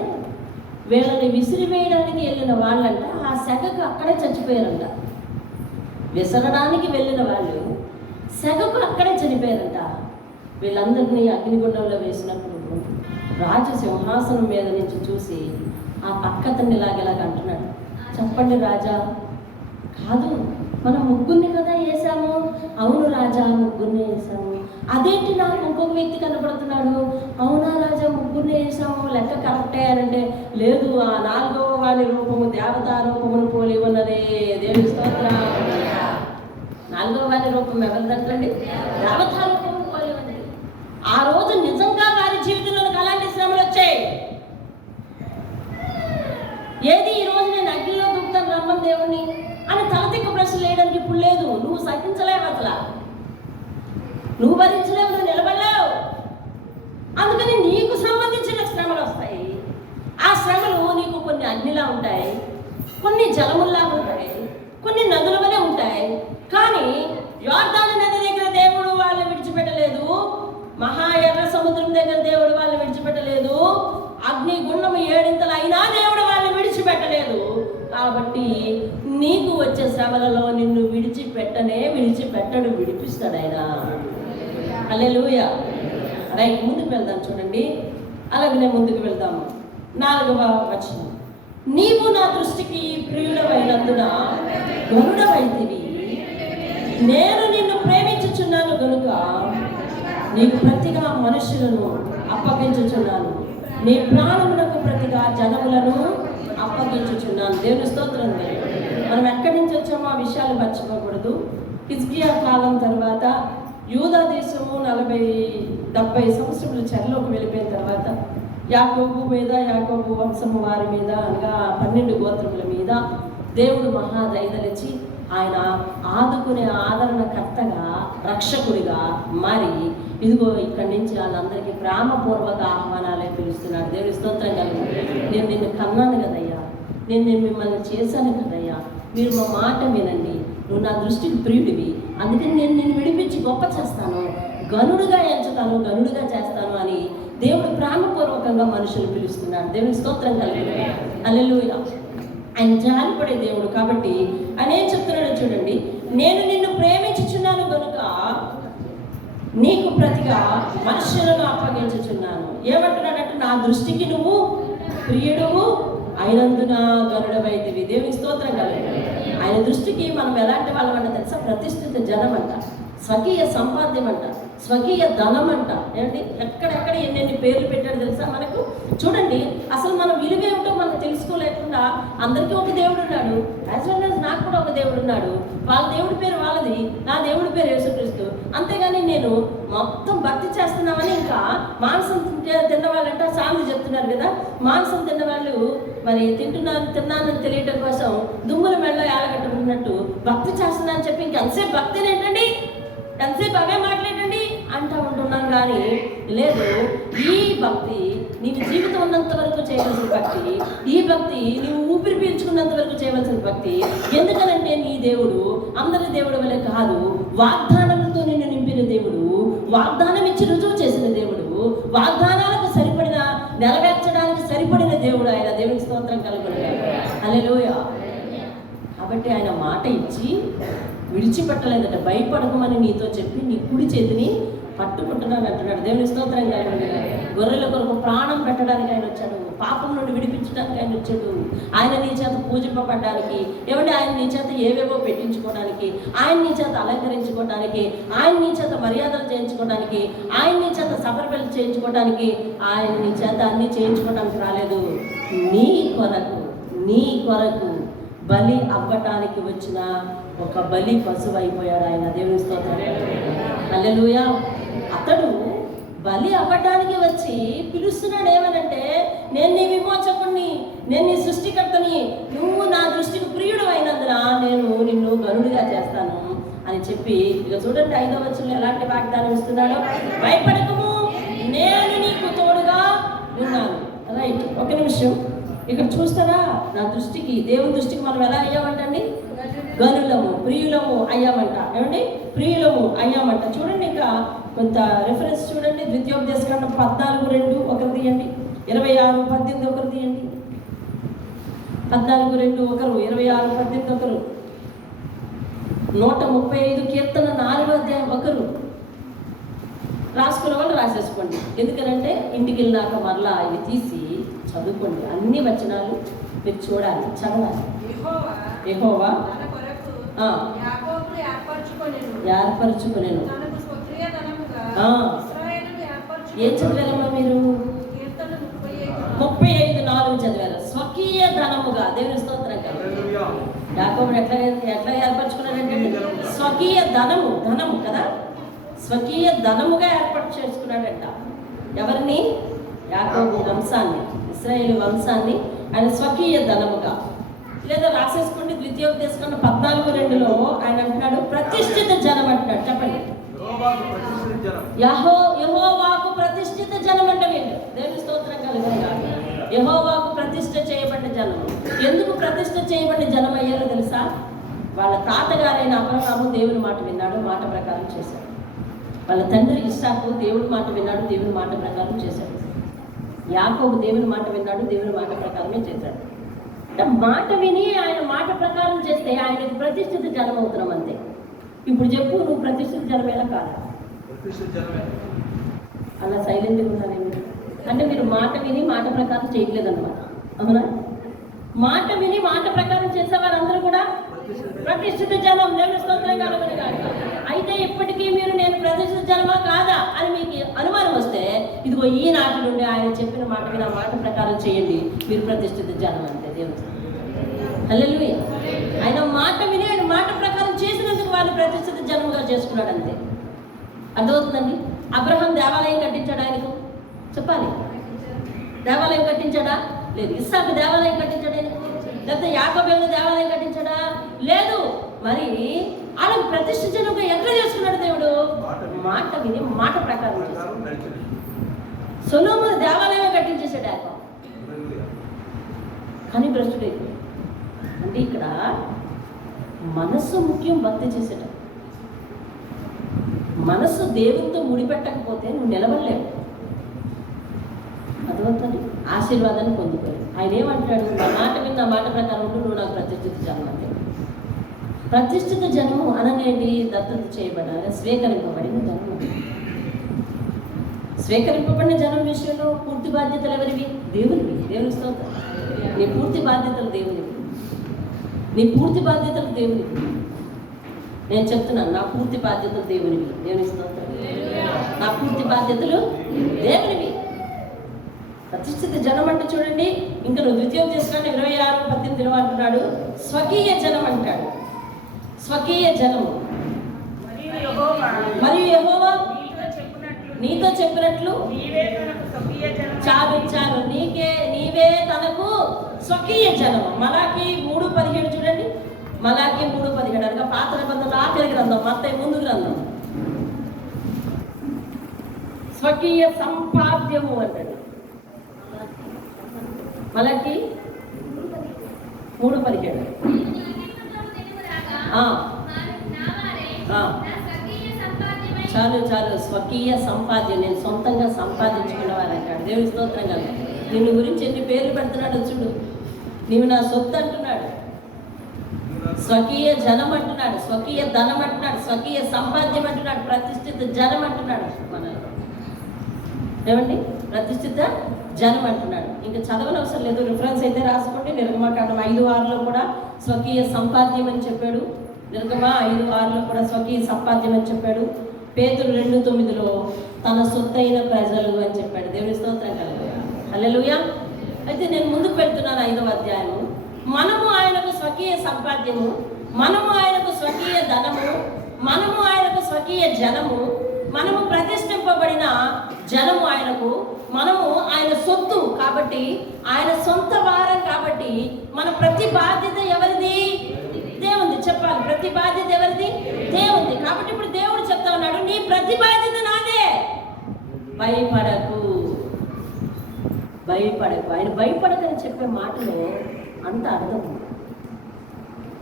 వీళ్ళని విసిరివేయడానికి వెళ్ళిన వాళ్ళంట ఆ సెగకు అక్కడే చచ్చిపోయారంట. విసరడానికి వెళ్ళిన వాళ్ళు సెగకు అక్కడే చనిపోయారంట. వీళ్ళందరినీ అగ్నిగుండంలో వేసినప్పుడు రాజు సింహాసనం మీద నుంచి చూసి ఆ పక్కతన్ని ఇలాగెలాగ అంటున్నాడు, చెప్పండి రాజా. కాదు, మనం 3 కదా వేసాము. అవును రాజా, 3 వేసాము. అదేంటి నాకు ఇంకొక వ్యక్తి కనపడుతున్నాడు. అవునా రాజా, 3 వేసాము, లెక్క కరెక్టే అని అంటే, లేదు ఆ 4వ వాడి రూపము దేవతా రూపమును పోలి ఉన్నదే. దేవుని స్తోత్రం. 4వ వాడి రూపం ఎవరిదంటండి? దేవతా రూపము పోలి ఉన్నది. ఆ రోజు నిజంగా వారి జీవితంలోకి అలాంటి శ్రమలు వచ్చాయి. ఏది ఈ రోజు నేను అగ్నిలో దూకుతాను రమ్మని దేవుణ్ణి అని తలతిక్క ప్రశ్నలు వేయడానికి ఇప్పుడు లేదు. నువ్వు సహించలేవు, అసలు నువ్వు భరించలేవు, నువ్వు నిలబడలేవు. అందుకని నీకు సంబంధించిన శ్రమలు వస్తాయి. ఆ శ్రమలు నీకు కొన్ని అగ్నిలా ఉంటాయి, కొన్ని జలముల్లా ఉంటాయి, కొన్ని నదుల వలె ఉంటాయి. కానీ యోర్దాను నది దగ్గర దేవుడు వాళ్ళని విడిచిపెట్టలేదు, మహా ఎర్ర సముద్రం దగ్గర దేవుడు వాళ్ళని విడిచిపెట్టలేదు, అగ్ని గుండం 7 ఇంతలు అయినా దేవుడు వాళ్ళని విడిచిపెట్టలేదు. కాబట్టి నీకు వచ్చే శ్రమలలో నిన్ను విడిచిపెట్టడు, విడిపిస్తాడు ఆయన. హల్లెలూయా. రైట్, ముందుకు వెళ్దాం చూడండి. అలాగనే ముందుకు వెళ్దాము. 4వ వచనం, నీవు నా దృష్టికి ప్రియుడవైనందున గరుడవైతివి, నేను నిన్ను ప్రేమించుచున్నాను గనుక నీకు ప్రతిగా మనుషులను అప్పగించుచున్నాను, నీ ప్రాణములకు ప్రతిగా జనములను అప్పగించుచున్నాను. దేవుని స్తోత్రం. మనం ఎక్కడి నుంచి వచ్చామో ఆ విషయాలు మర్చిపోకూడదు. హిజ్కియా కాలం తర్వాత యూదా దేశము 70 సంవత్సరములు చెరలోకి వెళ్ళిపోయిన తర్వాత యాకోబు మీద, యాకోబు వంశము వారి మీద, అనగా 12 గోత్రముల మీద దేవుడు మహా దయదలిచి ఆయన ఆదుకునే ఆదరణకర్తగా, రక్షకుడిగా మారి ఇదిగో ఇక్కడి నుంచి వాళ్ళందరికీ ప్రేమపూర్వక ఆహ్వానాలే పిలుస్తున్నాడు. దేవుని స్తోత్రం కలుగు. నేను నిన్ను కన్నాను కదయ్యా, నేను మిమ్మల్ని చేశాను కదయ్యా, మీరు మా మాట వినండి, నువ్వు నా దృష్టికి ప్రియుడివి, అందుకని నేను నిన్ను విడిపించి గొప్ప చేస్తాను, గనుడుగా ఎంచుతాను, గనుడుగా చేస్తాను అని దేవుడు ప్రేమపూర్వకంగా మనుషులు పిలుస్తున్నాడు. దేవుని స్తోత్రం కలిగి హల్లెలూయా. ఆయన జాలిపడే దేవుడు. కాబట్టి ఆయన ఏం చెప్తున్నాడో చూడండి, నేను నిన్ను ప్రేమించుచున్నాను గనుక నీకు ప్రతిగా మనుషులను అప్పగించుచున్నాను. ఏమంటున్నాడంటే, నా దృష్టికి నువ్వు ప్రియుడువు అయినందున గరుడవైతివి. దేవుని స్తోత్రం కలిగి. ఆయన దృష్టికి మనం ఎలాంటి వాళ్ళమంట తెలుసా? ప్రతిష్ఠిత జనం అంట, స్వకీయ సంపాద్యం అంట, స్వకీయ ధనం అంట. ఏంటి ఎక్కడెక్కడ ఎన్నెన్ని పేర్లు పెట్టాడు తెలుసా మనకు? చూడండి, అసలు మన విలువ ఏమిటో మనం తెలుసుకోలేకుండా అందరికీ ఒక దేవుడు ఉన్నాడు, యాజ్ వెల్ యాజ్ నాకు కూడా ఒక దేవుడు ఉన్నాడు. వాళ్ళ దేవుడి పేరు వాళ్ళది, నా దేవుడి పేరు యేసుక్రీస్తు. అంతేగాని నేను మొత్తం భక్తి చేస్తున్నామని ఇంకా మాంసం తిన్నవాళ్ళంట సామెత చెప్తున్నారు కదా, మాంసం తిన్నవాళ్ళు మరి తిన్నానని తెలియటం కోసం దుమ్ముల మెడలో ఏలగట్టుకున్నట్టు భక్తి చేస్తున్నానని చెప్పి ఇంకెంతసేపు భక్తి ఏంటండి, ఎంతసేపు అవే మాట్లాడండి అంటూ ఉంటున్నాం. కానీ లేదు, ఈ భక్తి నీవు జీవితం ఉన్నంత వరకు చేయవలసిన భక్తి, ఈ భక్తి నీవు ఊపిరి పీల్చుకున్నంత వరకు చేయవలసిన భక్తి. ఎందుకనంటే నీ దేవుడు అందరి దేవుడు వలె కాదు, వాగ్దానములతో నిన్ను నింపిన దేవుడు, వాగ్దానం ఇచ్చి రుజువు చేసిన దేవుడు, వాగ్దానాలకు సరిపడిన నెరవేర్చడానికి సరిపడిన దేవుడు ఆయన. దేవునికి స్తోత్రం కలుగునుగాక. హల్లెలూయా. కాబట్టి ఆయన మాట ఇచ్చి విడిచిపెట్టలేదట. భయపడకమని నీతో చెప్పి నీ కుడి చేతిని పట్టుకుంటున్నాను అంటున్నాడు. దేవుని స్తోత్రం కలుగునుగాక. గొర్రెల కొరకు ప్రాణం పెట్టడానికి ఆయన వచ్చాడు, పాపం నుండి విడిపించడానికి ఆయన వచ్చాడు. ఆయన నీ చేత పూజింపబడ్డానికి, ఏమంటే ఆయన నీ చేత ఏవేవో పెట్టించుకోవడానికి, ఆయన నీ చేత అలంకరించుకోవడానికి, ఆయన నీ చేత మర్యాదలు చేయించుకోవడానికి, ఆయన నీ చేత సపరబెల్లి చేయించుకోవడానికి, ఆయన నీ చేత అన్నీ చేయించుకోవడానికి రాలేదు. నీ కొరకు బలి అవ్వటానికి వచ్చిన ఒక బలి పశువు అయిపోయాడు ఆయన. దేవుని స్తోత్రం. హల్లెలూయా. అతడు బలి అవ్వటానికి వచ్చి పిలుస్తున్నాడు. ఏమనంటే, నేను నీ విమోచకుడిని, నేను నీ సృష్టికర్తని, నువ్వు నా దృష్టికి ప్రియుడు అయినందున నేను నిన్ను గరుడుగా చేస్తాను అని చెప్పి, ఇక చూడండి 5వ వచనంలో ఎలాంటి వాగ్దానం ఇస్తున్నాడో, భయపడకము నేను నీకు తోడుగా ఉన్నాను. రైట్, ఒక నిమిషం ఇక్కడ చూస్తారా? నా దృష్టికి, దేవుని దృష్టికి మనం ఎలా అయ్యామంటండి? గనులము, ప్రియులము అయ్యామంట. ఏమండి? ప్రియులము అయ్యామంట. చూడండి, ఇంకా కొంత రిఫరెన్స్ చూడండి. ద్వితీయోపదేశకాండం 14:2 ఒకరు తీయండి, 26:18 ఒకరు తీయండి. 14:2 ఒకరు, 26:18 ఒకరు, 135 కీర్తన 4వ అధ్యాయం ఒకరు. రాసుకున్న వాళ్ళు రాసేసుకోండి. ఎందుకనంటే ఇంటికి వెళ్ళినాక మరలా ఇవి తీసి చదువుకోండి. అన్ని వచనాలు మీరు చూడాలి, చదవాలి. యెహోవా ఏర్పరచుకొనెను. ఏం చదివారమ్మా మీరు? 35:4 చదివారు. స్వకీయ ధనముగా. దేవుని స్తోత్రం కదా. యాకోబుడు ఎట్లా ఏర్పరచుకున్నాడంటే, స్వకీయ ధనము కదా, స్వకీయ ధనముగా ఏర్పాటు చేసుకున్నాడంట. ఎవరిని? యాకోబు వంశాన్ని, ఇశ్రాయేలు వంశాన్ని ఆయన స్వకీయ ధనముగా. లేదా రాసేసుకోండి, ద్వితీయోపదేశకాండం 14:2లో ఆయన అంటున్నాడు ప్రతిష్ఠిత జనం అంటున్నాడు. చెప్పండి, యెహోవాకు ప్రతిష్ఠిత జనం అంట వీళ్ళు. దేవుని స్తోత్రం కలుగునుగాక. యెహోవాకు ప్రతిష్ఠ చేయబడ్డ జనం. ఎందుకు ప్రతిష్ఠ చేయబడ్డ జనం అయ్యారో తెలుసా? వాళ్ళ తాతగారైన అబ్రహాము దేవుని మాట విన్నాడు, మాట ప్రకారం చేశాడు. వాళ్ళ తండ్రి ఇస్సాకు దేవుని మాట విన్నాడు, దేవుని మాట ప్రకారం చేశాడు. యాకోబు దేవుని మాట విన్నాడు, దేవుని మాట ప్రకారమే చేశాడు. మాట విని ఆయన మాట ప్రకారం చేస్తే ఆయనకు ప్రతిష్ఠిత జనం అవుతున్నాం అంతే. ఇప్పుడు చెప్పు, నువ్వు ప్రతిష్ఠిత జనమేలా కాదా? అలా సైలెంట్గా ఉన్నారేమి అంటే మీరు మాట విని మాట ప్రకారం చేయట్లేదన్నమాట. అవునా? మాట విని మాట ప్రకారం చేసేవారందరూ కూడా ప్రతిష్ఠిత జనం. దేవుని స్తోత్రం కలుగునుగాక. అయితే ఇప్పటికీ మీరు నేను ప్రతిష్ఠిత జనమా కాదా అని మీకు అనుమానం వస్తే, ఇదిగో ఈనాటి నుండి ఆయన చెప్పిన మాట విని ఆ మాట ప్రకారం చేయండి, మీరు ప్రతిష్ఠిత జనం అంతే. దేవుని హల్లెలూయా. ఆయన మాట విని ఆయన మాట ప్రకారం చేసినందుకు వాళ్ళు ప్రతిష్ఠిత జనముగా చేసుకున్నాడు అంతే. అర్థమవుతుందండి? అబ్రహాం దేవాలయం కట్టించాడు ఆయనకు? చెప్పాలి. దేవాలయం కట్టించాడా? లేదు. ఇస్సాకు దేవాలయం కట్టించాడు ఆయనకు? లేకపోతే యాకోబు దేవాలయం కట్టించాడా? లేదు. మరి వాళ్ళకి ప్రతిష్ఠ జనంగా ఎట్లా చేసుకున్నాడు దేవుడు? మాట విని మాట ప్రకారం చేశాడు. సొలొమోను దేవాలయమే కట్టించేశాడు యాకోబు, కానీ భ్రష్టుడైపోయాడు. అంటే ఇక్కడ మనస్సు ముఖ్యం, భక్తి చేసేట మనసు దేవునితో ముడిపెట్టకపోతే నువ్వు నిలబడలేవు. అర్థమవుతుంది? ఆశీర్వాదాన్ని పొందుకోలేదు. ఆయన ఏమంటాడు? నా మాట మీద నా మాట ప్రకారం ఉంటూ నువ్వు నాకు ప్రతిష్ఠిత జన్మ అంటే. ప్రతిష్ఠిత జన్మం అననేది దత్తత చేయబడాలి, స్వీకరింపబడిన జన్మ. స్వీకరింపబడిన జనం విషయంలో పూర్తి బాధ్యతలు ఎవరివి? దేవునివి. దేవునికి స్తోత్రం. నీ పూర్తి బాధ్యతలు దేవునివి. నీ పూర్తి బాధ్యతలు దేవునివి. నేను చెప్తున్నాను, నా పూర్తి బాధ్యతలు దేవునివి. దేవునికి స్తోత్రం. నా పూర్తి బాధ్యతలు దేవునివి. ప్రతిష్ఠిత జనం అంటే చూడండి, ఇంకా నువ్వు ద్వితీయోపదేశకాండ 26:18 అంటున్నాడు, స్వకీయ జనం అంటాడు. స్వకీయ జనము. మరియు యెహోవా నీతో చెప్పినట్లు చాలు నీవే తనకు స్వకీయ జనము. మలాకి 3:17 చూడండి. మలాకి 3:17 అనగా పాత నిబంధనలో ఆఖరి గ్రంథం, మత్తయి ముందు గ్రంథం. స్వకీయ సంపాద్యము అంటాడు. మలాకి 3:17. చాలు స్వకీయ సంపాద్యం. నేను సొంతంగా సంపాదించుకున్న వారంటాడు. దేవుని స్తోత్రం కదా. నిన్ను గురించి ఎన్ని పేర్లు పెడుతున్నాడు చూడు. నీవు నా సొత్తు అంటున్నాడు, స్వకీయ జనం అంటున్నాడు, స్వకీయ ధనం అంటున్నాడు, స్వకీయ సంపాద్యం అంటున్నాడు, ప్రతిష్ఠిత జనం అంటున్నాడు. మన ఏమండి? ప్రతిష్ఠిత జనం అంటున్నాడు. ఇంకా చదవనవసరం లేదు, రిఫరెన్స్ అయితే రాసుకోండి. నిర్గమకాండం 5:6 కూడా స్వకీయ సంపాద్యం అని చెప్పాడు. నిర్గమ 5:6 కూడా స్వకీయ సంపాద్యం అని చెప్పాడు. పేతురు 2:9 తన సొత్తైన ప్రజలు అని చెప్పాడు. దేవుని స్తోత్రం కలుగుతుంది. హల్లెలూయా. అయితే నేను ముందుకు వెళ్తున్నాను 5వ అధ్యాయము. మనము ఆయనకు స్వకీయ సంపాద్యము, మనము ఆయనకు స్వకీయ ధనము, మనము ఆయనకు స్వకీయ జనము, మనము ప్రతిష్ఠింపబడిన జనము ఆయనకు, మనము ఆయన సొత్తు కాబట్టి, ఆయన సొంత వారం కాబట్టి మన ప్రతి బాధ్యత ఎవరిది? దేవుంది. చెప్పాలి, ప్రతి బాధ్యత ఎవరిది? దేవుంది. కాబట్టి ఇప్పుడు దేవుడు చెప్తా ఉన్నాడు, నీ ప్రతి బాధ్యత నాదే. భయపడకు. ఆయన భయపడకని చెప్పే మాటలో అంత అర్థం.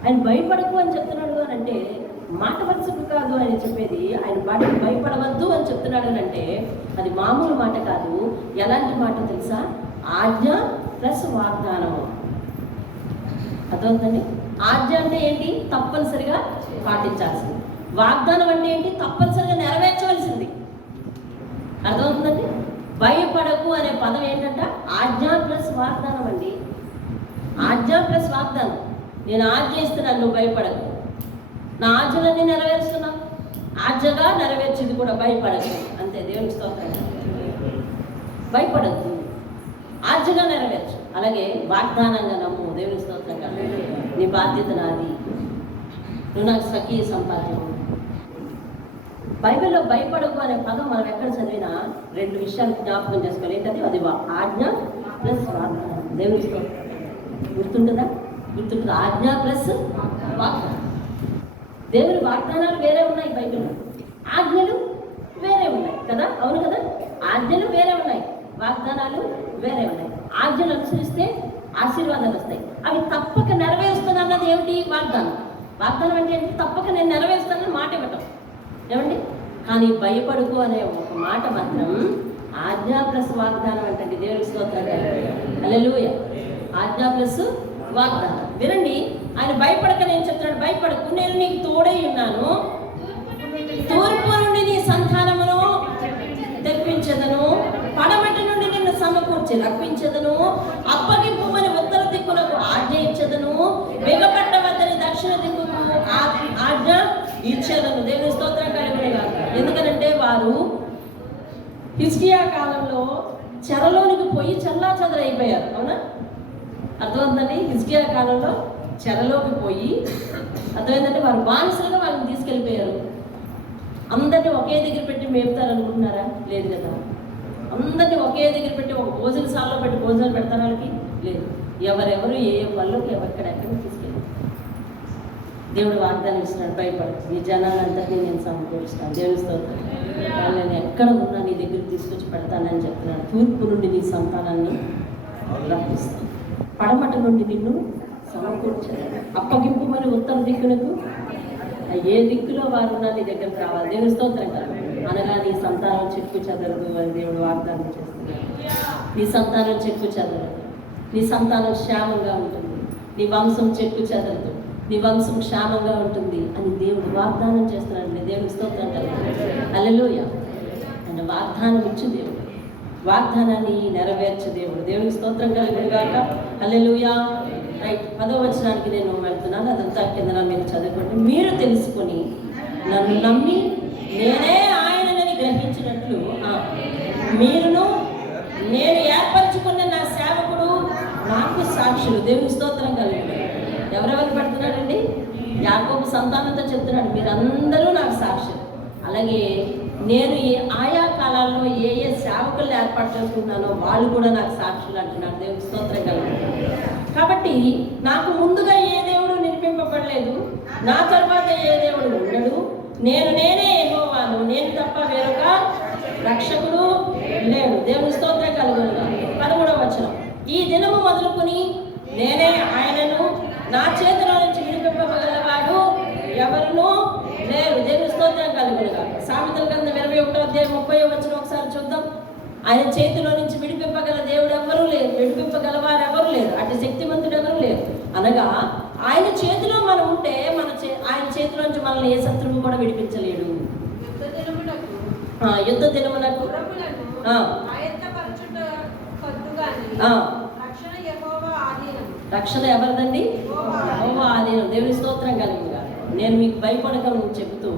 ఆయన భయపడకు అని చెప్తున్నాడు అని అంటే మాట వరుసకు కాదు ఆయన చెప్పేది. ఆయన వాటికి భయపడవద్దు అని చెప్తున్నాడు అని అంటే అది మామూలు మాట కాదు. ఎలాంటి మాట తెలుసా? ఆజ్ఞ ప్లస్ వాగ్దానము. అర్థమవుతుంది? ఆజ్ఞ అంటే ఏంటి? తప్పనిసరిగా పాటించాల్సింది. వాగ్దానం అంటే ఏంటి? తప్పనిసరిగా నెరవేర్చవలసింది. అర్థమవుతుందండి? భయపడకు అనే పదం ఏంటంట? ఆజ్ఞ ప్లస్ వాగ్దానం అండి. ఆజ్ఞ ప్లస్ వాగ్దానం. నేను ఆజ్ఞ ఇస్తున్నాను, నువ్వు భయపడకు. నా ఆజ్ఞలన్నీ నెరవేరుస్తున్నావు, ఆజ్ఞగా నెరవేర్చింది కూడా. భయపడకు అంతే. దేవునికి స్తోత్రం. భయపడద్దు, ఆజ్ఞగా నెరవేర్చు. అలాగే వాగ్దానంగా నమ్ము. దేవునికి స్తోత్రం. నీ బాధ్యత నాది, నువ్వు నాకు స్వకీయ సంపాద్యం. బైబిల్లో భయపడకు అనే పదం మనం ఎక్కడ చదివినా 2 విషయాలు జ్ఞాపకం చేసుకోవాలి. ఏంటది? అది ఆజ్ఞ ప్లస్ వాగ్దానం. దేవునికి స్తోత్రం. గుర్తుంటుందా? ఆజ్ఞ ప్లస్ వాగ్దానం. దేవుని వాగ్దానాలు వేరే ఉన్నాయి బైబిల్లో, ఆజ్ఞలు వేరే ఉన్నాయి కదా. అవును కదా? ఆజ్ఞలు వేరే ఉన్నాయి, వాగ్దానాలు వేరే ఉన్నాయి. ఆజ్ఞలు అనుసరిస్తే ఆశీర్వాదాలు వస్తాయి. అవి తప్పక నెరవేరుస్తాను అన్నది ఏమిటి? వాగ్దానం. వాగ్దానం అంటే ఏంటి? తప్పక నేను నెరవేరుస్తానని మాట ఇవ్వటం. ఏమండి? కానీ భయపడుకో అనే ఒక మాట మాత్రం ఆజ్ఞ ప్లస్ వాగ్దానం అంటే. దేవునికి స్తోత్రం. హల్లెలూయా. ఆజ్ఞ ప్లస్ వాగ్దానం. వినండి, ఆయన భయపడకని ఏం చెప్తున్నాడు? భయపడకు, నేను నీకు తోడై ఉన్నాను. తూర్పు నుండి నీ సంతానమును తెప్పించదను, పడమటి నుండి నిన్ను సమకూర్చి రప్పించదను, అప్పగింపుమని ఉత్తర దిక్కులకు ఆజ్ఞ ఇచ్చదను, బిగపట్ట వద్దని దక్షిణ దిక్కుకు ఆజ్ఞ ఇచ్చేదను. దేవుని స్తోత్రం కలుగునుగా. ఎందుకనంటే వారు హిజ్కియా కాలంలో చెరలోనికి పోయి చల్లా చెదరైపోయారు. అవునా? అర్థమైందండి? హిజ్కియా కాలంలో చెరలోకి పోయి అర్థమైందంటే వారు బానిసలుగా వాళ్ళని తీసుకెళ్ళిపోయారు. అందరినీ ఒకే దగ్గర పెట్టి మేపుతారు అనుకుంటున్నారా? లేదు కదా. అందరినీ ఒకే దగ్గర పెట్టి ఒక భోజనశాలలో పెట్టి భోజనాలు పెడతారు వాళ్ళకి? లేదు. ఎవరెవరు ఏ వాళ్ళకి ఎక్కడెక్కడ తీసుకెళ్ళి దేవుడు వాగ్దానం ఇస్తున్నాడు, భయపడు, నీ జనాలందరినీ నేను సమకూరుస్తాను. దేవుని స్తోత్రం. నేను ఎక్కడ ఉన్నా నీ దగ్గరికి తీసుకొచ్చి పెడతానని చెప్తున్నాను. తూర్పు నుండి నీ సంతానాన్ని రప్పిస్తాను, పడమట నుండి నిన్ను సమకూర్చాను, అప్పగింపు మరి ఉత్తర దిక్కులకు ఏ దిక్కులో వారు ఉన్నా నీ దగ్గరకు రావాలి. దేవుని స్తోత్రం కదా. అనగా నీ సంతానం చెక్కు చెదరదు అని దేవుడు వాగ్దానం చేస్తున్నాడు. నీ సంతానం చెక్కు చెదరదు, నీ సంతానం క్షేమంగా ఉంటుంది, నీ వంశం చెక్కు చెదరదు, నీ వంశం క్షేమంగా ఉంటుంది అని దేవుడు వాగ్దానం చేస్తున్నాడు. దేవుని స్తోత్రం కలుగుతుంది. హల్లెలూయా. ఆయన వాగ్దానం ఇచ్చు దేవుడు, వాగ్దానాన్ని నెరవేర్చే దేవుడు. దేవునికి స్తోత్రం కలుగును గాక. హల్లెలూయా. రైట్, 10వ వచనానికి నేను వెళ్తున్నాను. అదంతా కింద మీరు చదువుకోండి. మీరు తెలుసుకొని నన్ను నమ్మి నేనే ఆయనని గ్రహించినట్లు మీరును నేను ఏర్పరచుకున్న నా సేవకుడు నాకు సాక్షులు. దేవుని స్తోత్రం కలుగును. ఎవరెవరు పెడుతున్నాడండి? యాకోబు సంతానంతో చెప్తున్నాడు, మీరందరూ నాకు సాక్షులు. అలాగే నేను ఆయా కాలాల్లో ఏ ఏ సేవకులను ఏర్పాటు చేసుకున్నానో వాళ్ళు కూడా నాకు సాక్షులు అంటున్నాడు. దేవుని స్తోత్రం కలుగును. కాబట్టి నాకు ముందుగా ఏ దేవుడు నిరూపింపబడలేదు, నా తర్వాత ఏ దేవుడు ఉండడు. నేనే యెహోవాను, నేను తప్ప వేరొక రక్షకుడు లేడు. దేవుని స్తోత్రం కలుగును. 13వ వచనం, ఈ దినము మొదలుకొని నేనే ఆయనను, నా చేతిలో నుంచి విడిపింపగలవాడు ఎవరునూ లేరు. దేవుని స్తోత్రం కలుగును. సామెతల గ్రంథం 21వ అధ్యాయం 30వ వచనం ఒకసారి చూద్దాం. ఆయన చేతిలో నుంచి విడిపింపగల దేవుడు ఎవరు లేరు, విడిపింపగలవారు ఎవరు లేరు, అటు శక్తిమంతుడు ఎవరు లేరు. అనగా ఆయన చేతిలో మనం ఉంటే ఆయన చేతిలోంచి మనల్ని ఏ శత్రువు కూడా విడిపించలేడు. యుద్ధ దినమునకు రక్షణ ఎవరిదండి? యెహోవా ఆధీనం. దేవుని స్తోత్రం కలుగుగా. నేను మీకు భయపడకమని చెబుతూ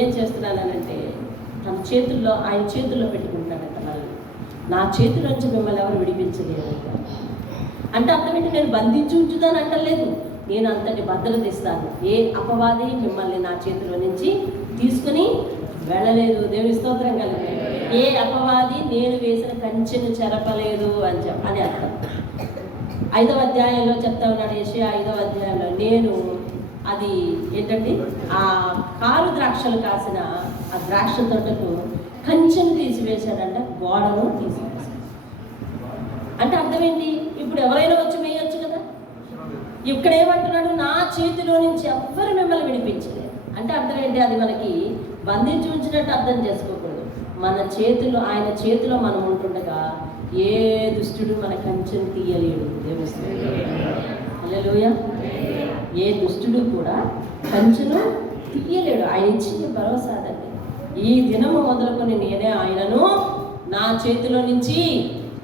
ఏం చేస్తున్నానంటే తన చేతుల్లో, ఆయన చేతుల్లో పెట్టుకుంటానంట. మనల్ని నా చేతిలోంచి మిమ్మల్ని ఎవరు విడిపించలేరు అంటే అర్థం ఏంటి? నేను బంధించి ఉంచుతాను అంటలేదు, నేను అంతటి భద్రత ఇస్తాను. ఏ అపవాది మిమ్మల్ని నా చేతిలో నుంచి తీసుకుని వెళ్ళలేదు. దేవుని స్తోత్రం కలిగి. ఏ అపవాది నేను వేసిన కంచెను చెరపలేదు అని అర్థం. 5వ అధ్యాయంలో చెప్తా ఉన్నాడు యెషయా 5వ అధ్యాయంలో, నేను అది ఏంటండి ఆ కారు ద్రాక్షలు కాసిన ఆ ద్రాక్ష తోటకు కంచెను తీసివేశాడంట, గోడను తీసివేశాడు. అంటే అర్థం ఏంటి? ఇప్పుడు ఎవరైనా వచ్చి వేయొచ్చు కదా. ఇక్కడ ఏమంటున్నాడు? నా చేతిలో నుంచి ఎవ్వరు మిమ్మల్ని విడిపించలేదు అంటే అర్థం ఏంటి? అది మనకి బంధించి ఉంచినట్టు అర్థం చేసుకోకూడదు. మన చేతిలో, ఆయన చేతిలో మనం ఉంటుండగా ఏ దుష్టుడు మన కంచెను తీయలేడు. హల్లెలూయా. ఏ దుష్టుడు కూడా కంచెను తీయలేడు. ఆయన ఇచ్చిన భరోసా అదండి. ఈ దినము మొదలుకొని నేనే ఆయనను, నా చేతిలో నుంచి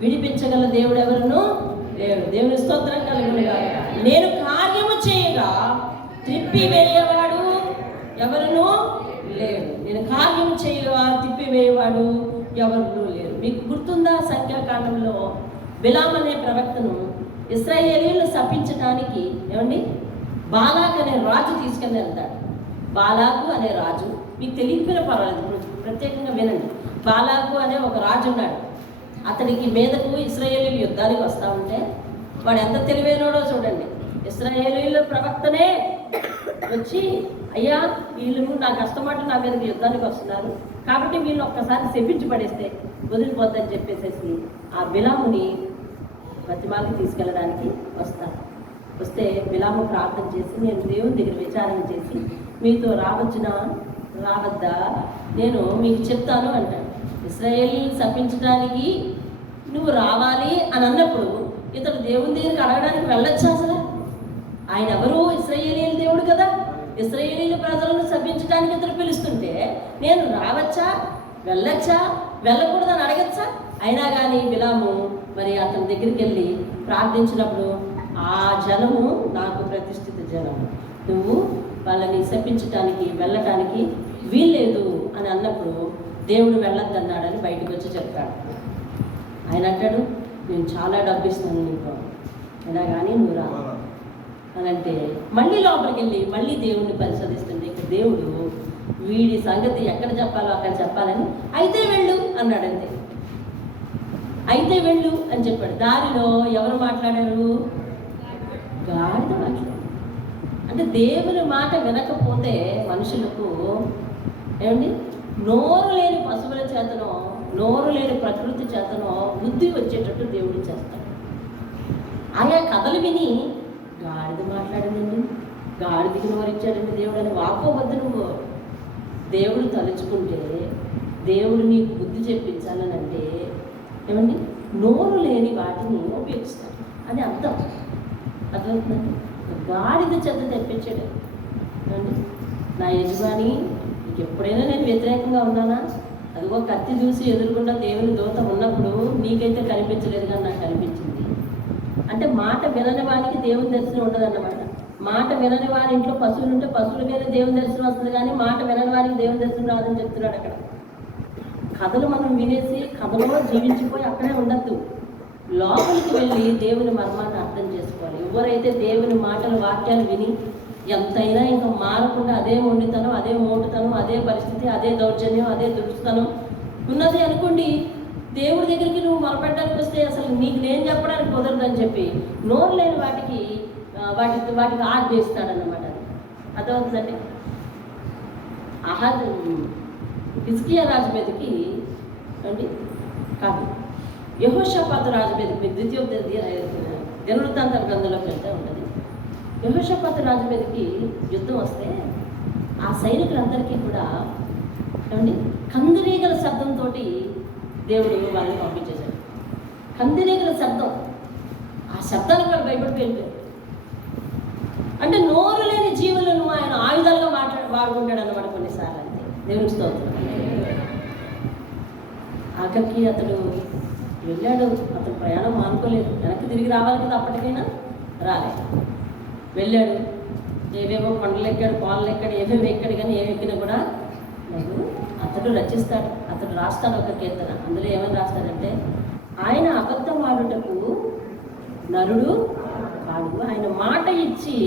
విడిపించగల దేవుడు ఎవరును లేడు. దేవుని స్తోత్రం కలుగునుగా. నేను కార్యము చేయగా త్రిప్పివేయవాడు ఎవరును లేడు. నేను కార్యము చేయగా తిప్పివేయవాడు ఎవరు లేరు. మీకు గుర్తుందా? సంఖ్యాకాండంలో బిలాం అనే ప్రవక్తను ఇశ్రాయేలీయులను శపించడానికి ఏమండి బాలాకు అనే రాజు తీసుకెళ్ళి వెళ్తాడు. బాలాకు అనే రాజు, మీకు తెలియకపోయినా పర్వాలేదు, ప్రత్యేకంగా వినండి. బాలాకు అనే ఒక రాజు ఉన్నాడు. అతనికి మీదకు ఇశ్రాయేలీయులు యుద్ధానికి వస్తూ ఉంటే వాడు ఎంత తెలివైనడో చూడండి. ఇశ్రాయేలీయుల ప్రవక్తనే వచ్చి, అయ్యా వీళ్ళు నా కష్టమాట నా మీదకి యుద్ధానికి వస్తున్నారు కాబట్టి వీళ్ళు ఒక్కసారి శపించి పడేస్తే వదిలిపోద్దని చెప్పేసేసి ఆ బిలాముని బతిమాలకి తీసుకెళ్ళడానికి వస్తారు. వస్తే బిలాము ప్రార్థన చేసి, నేను దేవుని దగ్గర విచారణ చేసి మీతో రావద్దా, నేను మీకు చెప్తాను అంటాడు. ఇశ్రాయేలీని శపించడానికి నువ్వు రావాలి అని అన్నప్పుడు ఇతడు దేవుని దగ్గరికి అడగడానికి వెళ్ళొచ్చా? అసలు ఆయన ఎవరు? ఇశ్రాయేలీల దేవుడు కదా. ఇశ్రాయేలీల ప్రజలను శపించడానికి ఇతడు పిలుస్తుంటే నేను రావచ్చా, వెళ్ళొచ్చా, వెళ్ళకూడదని అడగచ్చా? అయినా కానీ బిలాము మరి అతని దగ్గరికి వెళ్ళి ప్రార్థించినప్పుడు, ఆ జనము నాకు ప్రతిష్ఠిత జనము, నువ్వు వాళ్ళని శపించటానికి వెళ్ళటానికి వీల్లేదు అని అన్నప్పుడు దేవుడు వెళ్ళొద్దన్నాడని బయటకు వచ్చి చెప్తాడు. ఆయన అంటాడు, నేను చాలా డబ్బు ఇస్తాను నీకు, అయినా కానీ నువ్వు రా అని అంటే మళ్ళీ లోపలికి వెళ్ళి మళ్ళీ దేవుడిని పరిశోధిస్తుంటే ఇక దేవుడు వీడి సంగతి ఎక్కడ చెప్పాలో అక్కడ చెప్పాలని, అయితే వెళ్ళు అన్నాడు. అంతే, అయితే వెళ్ళు అని చెప్పాడు. దారిలో ఎవరు మాట్లాడారు? గాడిద మాట్లాడారు. అంటే దేవుని మాట వినకపోతే మనుషులకు ఏమండి నోరు లేని పశువుల చేతనో, నోరు లేని ప్రకృతి చేతనో బుద్ధి వచ్చేటట్టు దేవుడు చేస్తాడు. ఆయా కథలు విని గాడిద మాట్లాడిందండి, గాడిదికి నోరిచ్చాడండి దేవుడు అని వాపోవద్దు నువ్వు. దేవుడు తలుచుకుంటే దేవుడు నీకు బుద్ధి చెప్పించాలని అంటే ఏమండి నోరు లేని వాటిని ఉపయోగిస్తాడు. అది అర్థం అర్థమవుతుందండి. గాడిద చెత్త తెప్పించాడు ఏమండి. నా యజమాని నీకు ఎప్పుడైనా నేను వ్యతిరేకంగా ఉన్నానా? అదిగో కత్తి చూసి ఎదురుకుండా దేవుని దూత ఉన్నప్పుడు నీకైతే కనిపించలేదు కానీ నాకు కనిపించింది అంటే మాట వినని వారికి దేవుని దర్శనం ఉండదన్నమాట. మాట వినని వారి ఇంట్లో పశువులు ఉంటే పశువుల మీద దేవుని దర్శనం వస్తుంది కానీ మాట వినని వారికి దేవుని దర్శనం రాదని చెప్తున్నాడు అక్కడ. కథలు మనం వినేసి కథలో జీవించిపోయి అక్కడే ఉండద్దు. లోపలికి వెళ్ళి దేవుని మర్మాన్ని అర్థం చేసుకోవాలి. ఎవరైతే దేవుని మాటలు వాక్యాలు విని ఎంతైనా ఇంకా మారకుండా అదే మొండితనం, అదే మోటుతనం, అదే పరిస్థితి, అదే దౌర్జన్యం, అదే దురుస్తనం ఉన్నది అనుకోండి, దేవుడి దగ్గరికి నువ్వు మొరపెట్టడానికి వస్తే అసలు నీకు నేను చెప్పడానికి కుదరదని చెప్పి నోరు లేని వాటికి ఆర్ట్ చేస్తాడన్నమాట. అర్థమవుతుందండి. హిజ్కియా రాజు మీదకి అండి కాదు యెహోషాపాతు రాజు మీదకి దినవృత్తాంతాల గ్రంథంలోకి వెళ్తే ఉంటుంది. యెహోషాపాతు రాజు మీదకి యుద్ధం వస్తే ఆ సైనికులందరికీ కూడా ఏమండి కందిరీగల శబ్దంతో దేవుడు వాళ్ళని పంపించేశాడు. కందిరీగల శబ్దం, ఆ శబ్దానికి వాళ్ళు భయపడిపోయి వెళ్ళిపోయారు. అంటే నోరు లేని జీవులను ఆయన ఆయుధాలుగా వాడుకుంటాడు అన్నమాట కొన్నిసార్లు. అంతే దేవునికి స్తోత్రం. ఆఖరికి అతడు వెళ్ళాడు, అతను ప్రయాణం మానుకోలేదు, వెనక్కి తిరిగి రావాలి కదా, అప్పటికైనా రాలేదు. వెళ్ళాడు, ఏవేవో కొండలు ఎక్కాడు, పాలు ఎక్కాడు, ఏవేవో ఎక్కాడు, కానీ ఏమి ఎక్కినా కూడా అతడు రచిస్తాడు, అతడు రాస్తాడు ఒక కీర్తన. అందులో ఏమని రాస్తాడంటే, ఆయన అబద్ధం ఆడుటకు నరుడు కాడు, ఆయన మాట ఇచ్చి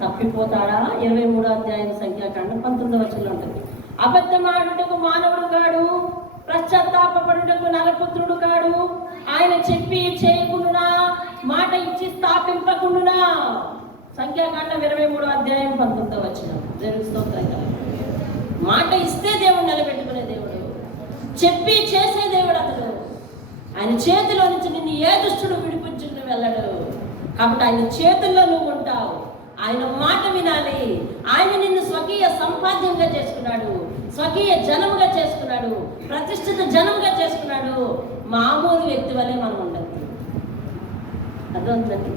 తప్పిపోతాడా? 23వ అధ్యాయం సంఖ్యాకాండం 19వ వచనంలో ఉంటుంది. అబద్ధం ఆడుటకు మానవుడు కాడు, పశ్చాత్తాపడుటకు నరపుత్రుడు కాడు, ఆయన చెప్పి చేయకుండా మాట ఇచ్చి స్థాపింపకుండా. సంఖ్యాకాండం 23వ అధ్యాయం 19వ వచనం. జరుగుతుంది. మాట ఇస్తే దేవుడు నిలబెట్టుకునే దేవుడు, చెప్పి చేసే దేవుడు అతడు. ఆయన చేతిలో నుంచి నిన్ను ఏ దుష్టుడు విడిపించుకుని వెళ్ళడు. కాబట్టి ఆయన చేతుల్లో నువ్వు ఉంటావు. ఆయన మాట వినాలి. ఆయన నిన్ను స్వకీయ సంపాద్యంగా చేసుకున్నాడు, స్వకీయ జనముగా చేసుకున్నాడు, ప్రతిష్ఠిత జనముగా చేసుకున్నాడు. మామూలు వ్యక్తి వల్లే మనం ఉండదు. అర్థమవుతుందండి.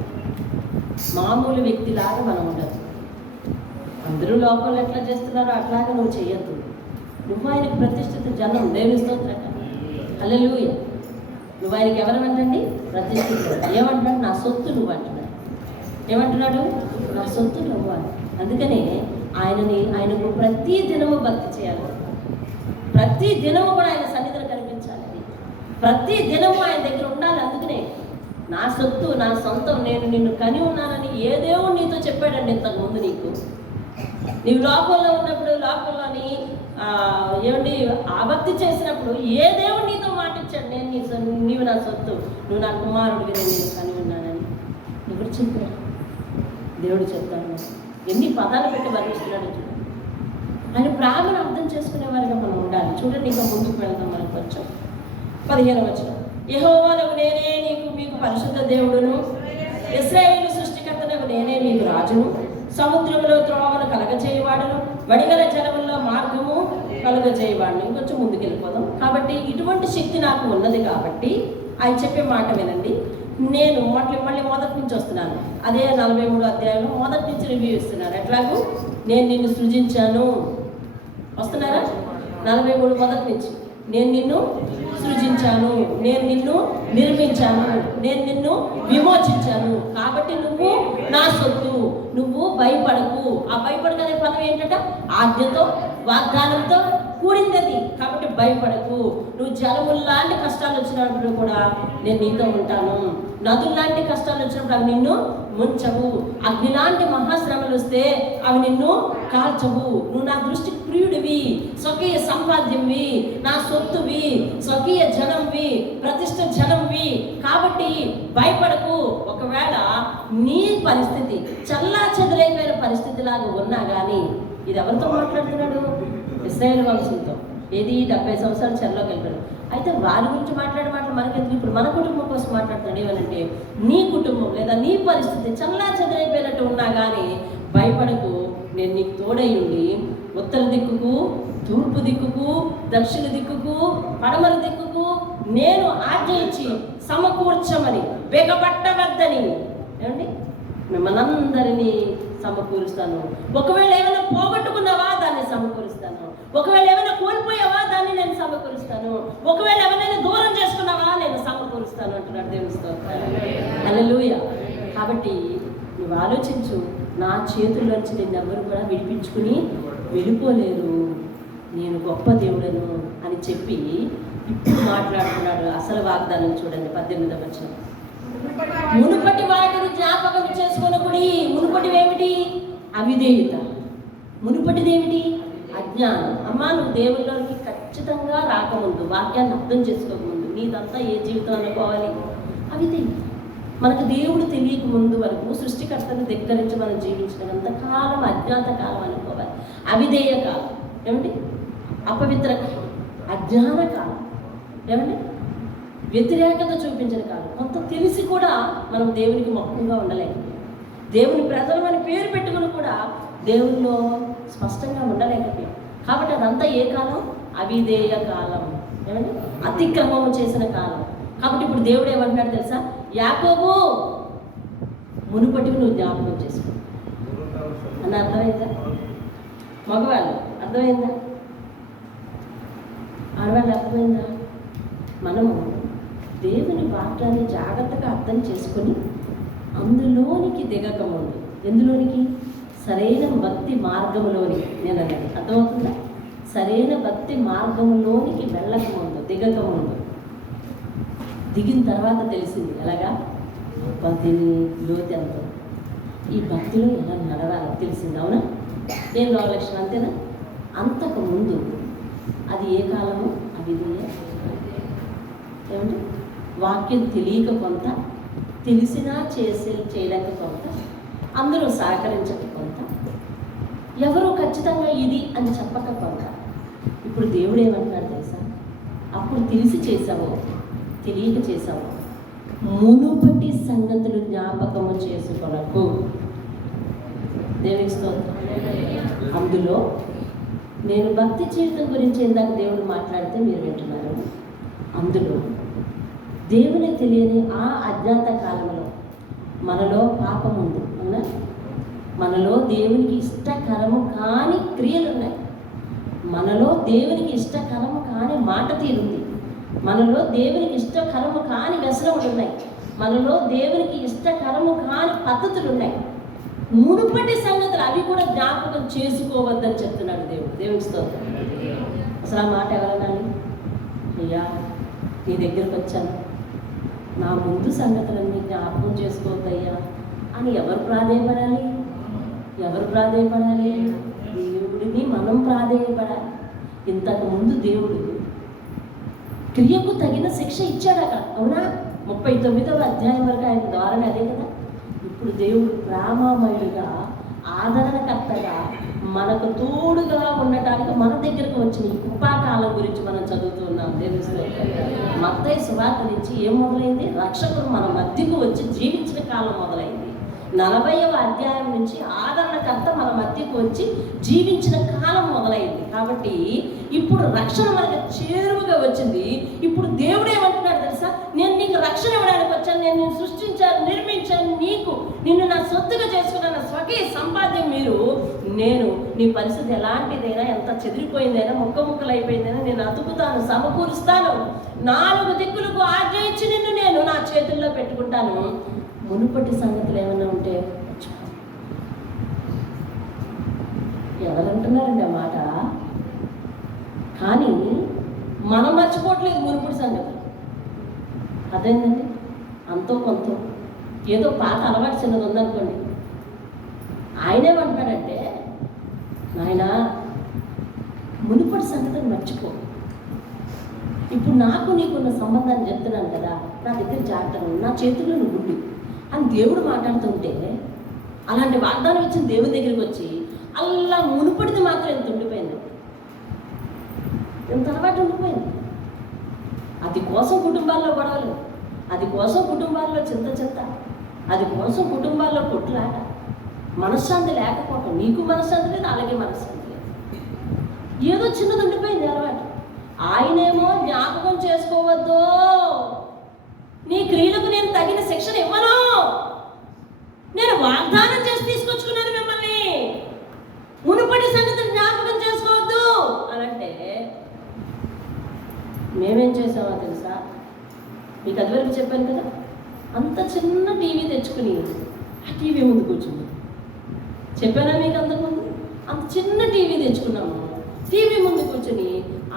మామూలు వ్యక్తిలాగా మనం ఉండదు. అందరూ లోపల ఎట్లా చేస్తున్నారో అట్లాగే నువ్వు చేయొద్దు. నువ్వు ఆయనకు ప్రతిష్ఠిత జనం. దేవుని స్తోత్రం. హల్లెలూయా. నువ్వు ఆయనకి ఎవరమంటండి? ప్రతిష్ఠిత. ఏమంటున్నాడు? నా సొత్తు నువ్వు అంటున్నాడు. ఏమంటున్నాడు? నా సొత్తు నువ్వు అని. అందుకనే ఆయనకు ప్రతి దినము భక్తి చేయాలి. ప్రతి దినము కూడా ఆయన సన్నిధిలో కనిపించాలి. ప్రతి దినము ఆయన దగ్గర ఉండాలి. అందుకనే నా సొత్తు, నా సొంతం, నేను నిన్ను కని ఉన్నానని ఏ దేవుడు నీతో చెప్పాడండి ఇంతకుముందు? నీవు లోకంలో ఉన్నప్పుడు, లోకంలోని ఏమండి ఆభక్తి చేసినప్పుడు ఏ దేవుడు నీతో మాటిచ్చాడు? నీవు నా సొత్తు, నువ్వు నా కుమారుడిగా నేను కని ఉన్నానని ఎవరు చెప్పాడు? దేవుడు చెప్తాను. ఎన్ని పదాలు పెట్టి వర్ణిస్తున్నాడు చూడండి. ఆయన ప్రేమను అర్థం చేసుకునేవారిగా మనం ఉండాలి. చూడండి, ఇంకా ముందుకు వెళ్దాం. మనం కొంచెం 15వ వచనం. యెహోవానగు నేనే మీకు పరిశుద్ధ దేవుడును, ఇశ్రాయేలు సృష్టికర్తనగు నేనే మీకు రాజును, సముద్రములో త్రోవను కలగచేయవాడును, వడిగల జలముల్లో మార్గము కలుగచేయవాడును. ఇంకొంచెం ముందుకు వెళ్ళిపోదాం. కాబట్టి ఇటువంటి శక్తి నాకు ఉన్నది కాబట్టి ఆయన చెప్పే మాట వినండి. నేను మళ్ళీ మొదటి నుంచి వస్తున్నాను. అదే 43వ అధ్యాయంలో మొదటి నుంచి రివ్యూ ఇస్తున్నాను. ఎట్లాగూ నేను నిన్ను సృజించాను. వస్తున్నారా? 43 మొదటి నుంచి. నేను నిన్ను సృజించాను, నేను నిన్ను నిర్మించాను, నేను నిన్ను విమోచించాను. కాబట్టి నువ్వు నా సొత్తు. నువ్వు భయపడకు. ఆ భయపడకనే పదం ఏంటంటే ఆజ్ఞతో, వాగ్దానంతో కూడింది. కాబట్టి భయపడకు. నువ్వు జలముల్లాంటి కష్టాలు వచ్చినప్పుడు కూడా నేను నీతో ఉంటాను. నదుల్లాంటి కష్టాలు వచ్చినప్పుడు అవి నిన్ను ముంచవు. అగ్ని లాంటి మహాశ్రమలు వస్తే అవి నిన్ను కాల్చవు. నువ్వు నా దృష్టికి ప్రియుడివి, స్వకీయ సంపాద్యంవి, నా సొత్తువి, స్వకీయ జనంవి, ప్రతిష్ట జనంవి. కాబట్టి భయపడకు. ఒకవేళ నీ పరిస్థితి చల్లా చెదరైపోయిన పరిస్థితిలాగా ఉన్నా కానీ, ఇది ఎవరితో మాట్లాడుతున్నాడు? ఇశ్రాయేలు వంశంతో. ఏది 70 సంవత్సరాలు చెరలోకి వెళ్ళాడు. అయితే వారి గురించి మాట్లాడే మాటలు మనకెందుకు? ఇప్పుడు మన కుటుంబం కోసం మాట్లాడుతున్నాడు. ఏమనంటే, నీ కుటుంబం లేదా నీ పరిస్థితి చల్లా చెదరైపోయినట్టు ఉన్నా కానీ భయపడకు, నేను నీకు తోడై ఉండి ఉత్తర దిక్కుకు తూర్పు దిక్కుకు, దక్షిణ దిక్కుకు, పడమర దిక్కుకు నేను ఆజ్ఞ ఇచ్చి సమకూర్చమని, బిగపట్టవద్దని. ఏమండి, మిమ్మల్ని అందరినీ సమకూరుస్తాను. ఒకవేళ ఏమైనా పోగొట్టుకున్నావా దాన్ని సమకూరుస్తాను. ఒకవేళ ఏమైనా కోల్పోయావా దాన్ని నేను సమకూరుస్తాను. ఒకవేళ ఎవరైనా దూరం చేసుకున్నావా నేను సమకూరుస్తాను అంటున్నాడు దేవుని స్తోత్రం. హల్లెలూయా. కాబట్టి నువ్వు ఆలోచించు, నా చేతుల్లోంచి నిన్నెవరు కూడా విడిపించుకుని వెళ్ళిపోలేరు, నేను గొప్ప దేవుడను అని చెప్పి ఇప్పుడు మాట్లాడుతున్నాడు. అసలు వాగ్దానం చూడండి, 18వ వచనం. మునుపటి వాటిని జ్ఞాపకం చేసుకొనకుడి. మునుపటివేమిటి? అవిధేయత. మునుపటిదేమిటి? అజ్ఞానం. అమ్మా, నువ్వు దేవుళ్ళలోకి ఖచ్చితంగా రాకముందు, వాక్యాన్ని అర్థం చేసుకోకముందు నీదంతా ఏ జీవితం అనుకోవాలి? అవిధేయత. మనకు దేవుడు తెలియక ముందు వరకు సృష్టికర్తను దగ్గరించి మనం జీవించినంత కాలం అజ్ఞాత కాలం అనుకోవాలి. అవిధేయ కాలం, ఏమండి, అపవిత్ర కాలం, అజ్ఞాన కాలం, ఏమండి, వ్యతిరేకత చూపించిన కాలం. కొంత తెలిసి కూడా మనం దేవునికి మక్కువగా ఉండలేకపోయాం. దేవుని ప్రజలు అని పేరు పెట్టుకుని కూడా దేవునిలో స్పష్టంగా ఉండలేకపోయాం. కాబట్టి అదంతా ఏ కాలం? అవిధేయ కాలం, ఏమండి, అతిక్రమం చేసిన కాలం. కాబట్టి ఇప్పుడు దేవుడు ఏమంటున్నాడు తెలుసా? యాకోబు, మునుపటివి నువ్వు జ్ఞాపకం చేసుకో అన్న. అర్థమైందా? మగవాళ్ళు అర్థమైందా? ఆడవాళ్ళు అర్థమైందా? మనము దేవుని వాక్యాన్ని జాగ్రత్తగా అర్థం చేసుకొని అందులోనికి దిగకముందు, ఎందులోనికి? సరైన భక్తి మార్గంలోనికి. నేను అన్నది అర్థమవుతుందా? సరైన భక్తి మార్గంలోనికి వెళ్ళకముందు, దిగకముందు, దిగిన తర్వాత తెలిసింది ఎలాగా దీని లోతు ఎంతో, ఈ భక్తిలో ఎలా నడవాలో తెలిసింది. అవునా? నేను లోలక్షణం అంతేనా? అంతకుముందు అది ఏ కాలము? అవిధేయ. ఏమంటే వాక్యం తెలియక కొంత, తెలిసినా చేయలేక కొంత, అందరూ సహకరించక కొంత, ఎవరో ఖచ్చితంగా ఇది అని చెప్పక కొంత. ఇప్పుడు దేవుడు ఏమంటున్నాడు తెలుసా? అప్పుడు తెలిసి చేసావో తెలియక చేసావో మునుపటి సంగతులు జ్ఞాపకము చేసుకొనకు. దేవునికి స్తోత్రం. అందులో నేను భక్తి జీవితం గురించి ఇందాక దేవుడు మాట్లాడితే మీరు వింటున్నారు. అందులో దేవుని తెలియని ఆ అజ్ఞాత కాలంలో మనలో పాపం ఉంది. అవునా? మనలో దేవునికి ఇష్టకరము కాని క్రియలు ఉన్నాయి. మనలో దేవునికి ఇష్టకరము కాని మాట తీరుంది. మనలో దేవునికి ఇష్టకరము కాని వ్యసనములు ఉన్నాయి. మనలో దేవునికి ఇష్టకరము కాని పద్ధతులు ఉన్నాయి. మునుపటి సంగతులు అవి కూడా జ్ఞాపకం చేసుకోవద్దని చెప్తున్నాడు దేవుడు. దేవునికి స్తోత్రం. అసలు ఆ మాట ఎవరనాలి? అయ్యా, నీ దగ్గరకు వచ్చాను, నా ముందు సంగతులన్నీ జ్ఞాపకం చేసుకోవద్దయ్యా అని ఎవరు ప్రాధేయపడాలి? ఎవరు ప్రాధేయపడాలి? దేవుడిని మనం ప్రాధేయపడాలి. ఇంతకుముందు దేవుడు క్రియకు తగిన శిక్ష ఇచ్చాడట. అవునా? 39వ అధ్యాయం వరకు ఆయన ద్వారానే అదే కదా. ఇప్పుడు దేవుడు ప్రేమమయుడిగా, ఆదరణకర్తగా, మనకు తోడుగా ఉండటానికి మన దగ్గరకు వచ్చిన ఈ కృపాకాలం గురించి మనం చదువుతున్నాం. దేవుని మత్తయి సువార్త నుంచి ఏం మొదలైంది? రక్షకుడు మన మధ్యకు వచ్చి జీవించిన కాలం మొదలైంది. 40వ అధ్యాయం నుంచి ఆదరణకర్త మన మధ్యకు వచ్చి జీవించిన కాలం మొదలైంది. కాబట్టి ఇప్పుడు రక్షణ మనకు చేరువుగా వచ్చింది. ఇప్పుడు దేవుడు ఏమంటున్నాడు తెలుసా? నేను నీకు రక్షణ ఇవ్వడానికి వచ్చాను, నేను నిన్ను సృష్టించాను, నిర్మించాను, నిన్ను నా సొత్తుగా చేసుకున్నాను, స్వకీయ సంపాద్యం మీరు. నేను నీ పరిస్థితి ఎలాంటిదైనా, ఎంత చెదిరిపోయిందైనా, ముక్కలైపోయిందైనా నేను అతుకుతాను, సమకూరుస్తాను. 4 దిక్కులకు ఆజ్ఞ ఇచ్చి నిన్ను నేను నా చేతుల్లో పెట్టుకుంటాను. మునుపటి సంగతులు ఏమైనా ఉంటే ఎవరంటున్నారండి ఆ మాట? కానీ మనం మర్చిపోవట్లేదు మునుపటి సంగతులు. అదేంటండి, అంతో కొంత ఏదో పాత అలవాటు చిన్నది ఉందనుకోండి, ఆయనేమంటున్నాడంటే, నాయన మునుపటి సంగతిని మర్చిపో. ఇప్పుడు నాకు నీకున్న సంబంధాన్ని చెప్తున్నాను కదా, నా దగ్గర జాగ్రత్తగా నా చేతుల్లో నువ్వు ఉండి అని దేవుడు మాట్లాడుతుంటే, అలాంటి వాగ్దానం ఇచ్చిన దేవుని దగ్గరికి వచ్చి అలా మునుపడిది మాత్రం ఎంత ఉండిపోయింది, ఎంత అలవాటు ఉండిపోయింది. అది కోసం కుటుంబాల్లో గొడవలు, అది కోసం కుటుంబాల్లో చింత, అది కోసం కుటుంబాల్లో కొట్లాట, మనశ్శాంతి లేకపోవటం. నీకు మనశ్శాంతి లేదు, అలాగే మనశ్శాంతి లేదు. ఏదో చిన్నది ఉండిపోయింది అలవాటు. ఆయనేమో జ్ఞాపకం చేసుకోవద్దు, నీ క్రియలకు నేను తగిన శిక్షణ ఇవ్వను, నేను వాగ్దానం చేసి తీసుకొచ్చుకున్నాను మిమ్మల్ని, మునుపటి సంగతిని జ్ఞాపకం చేసుకోవద్దు అని అంటే మేమేం చేసామో తెలుసా? మీకు అదివరకు చెప్పాను కదా, అంత చిన్న టీవీ తెచ్చుకుని ఆ టీవీ ముందు కూర్చుంది. చెప్పానా మీకు అంతకుముందు? అంత చిన్న టీవీ తెచ్చుకున్నాము, టీవీ ముందు కూర్చుని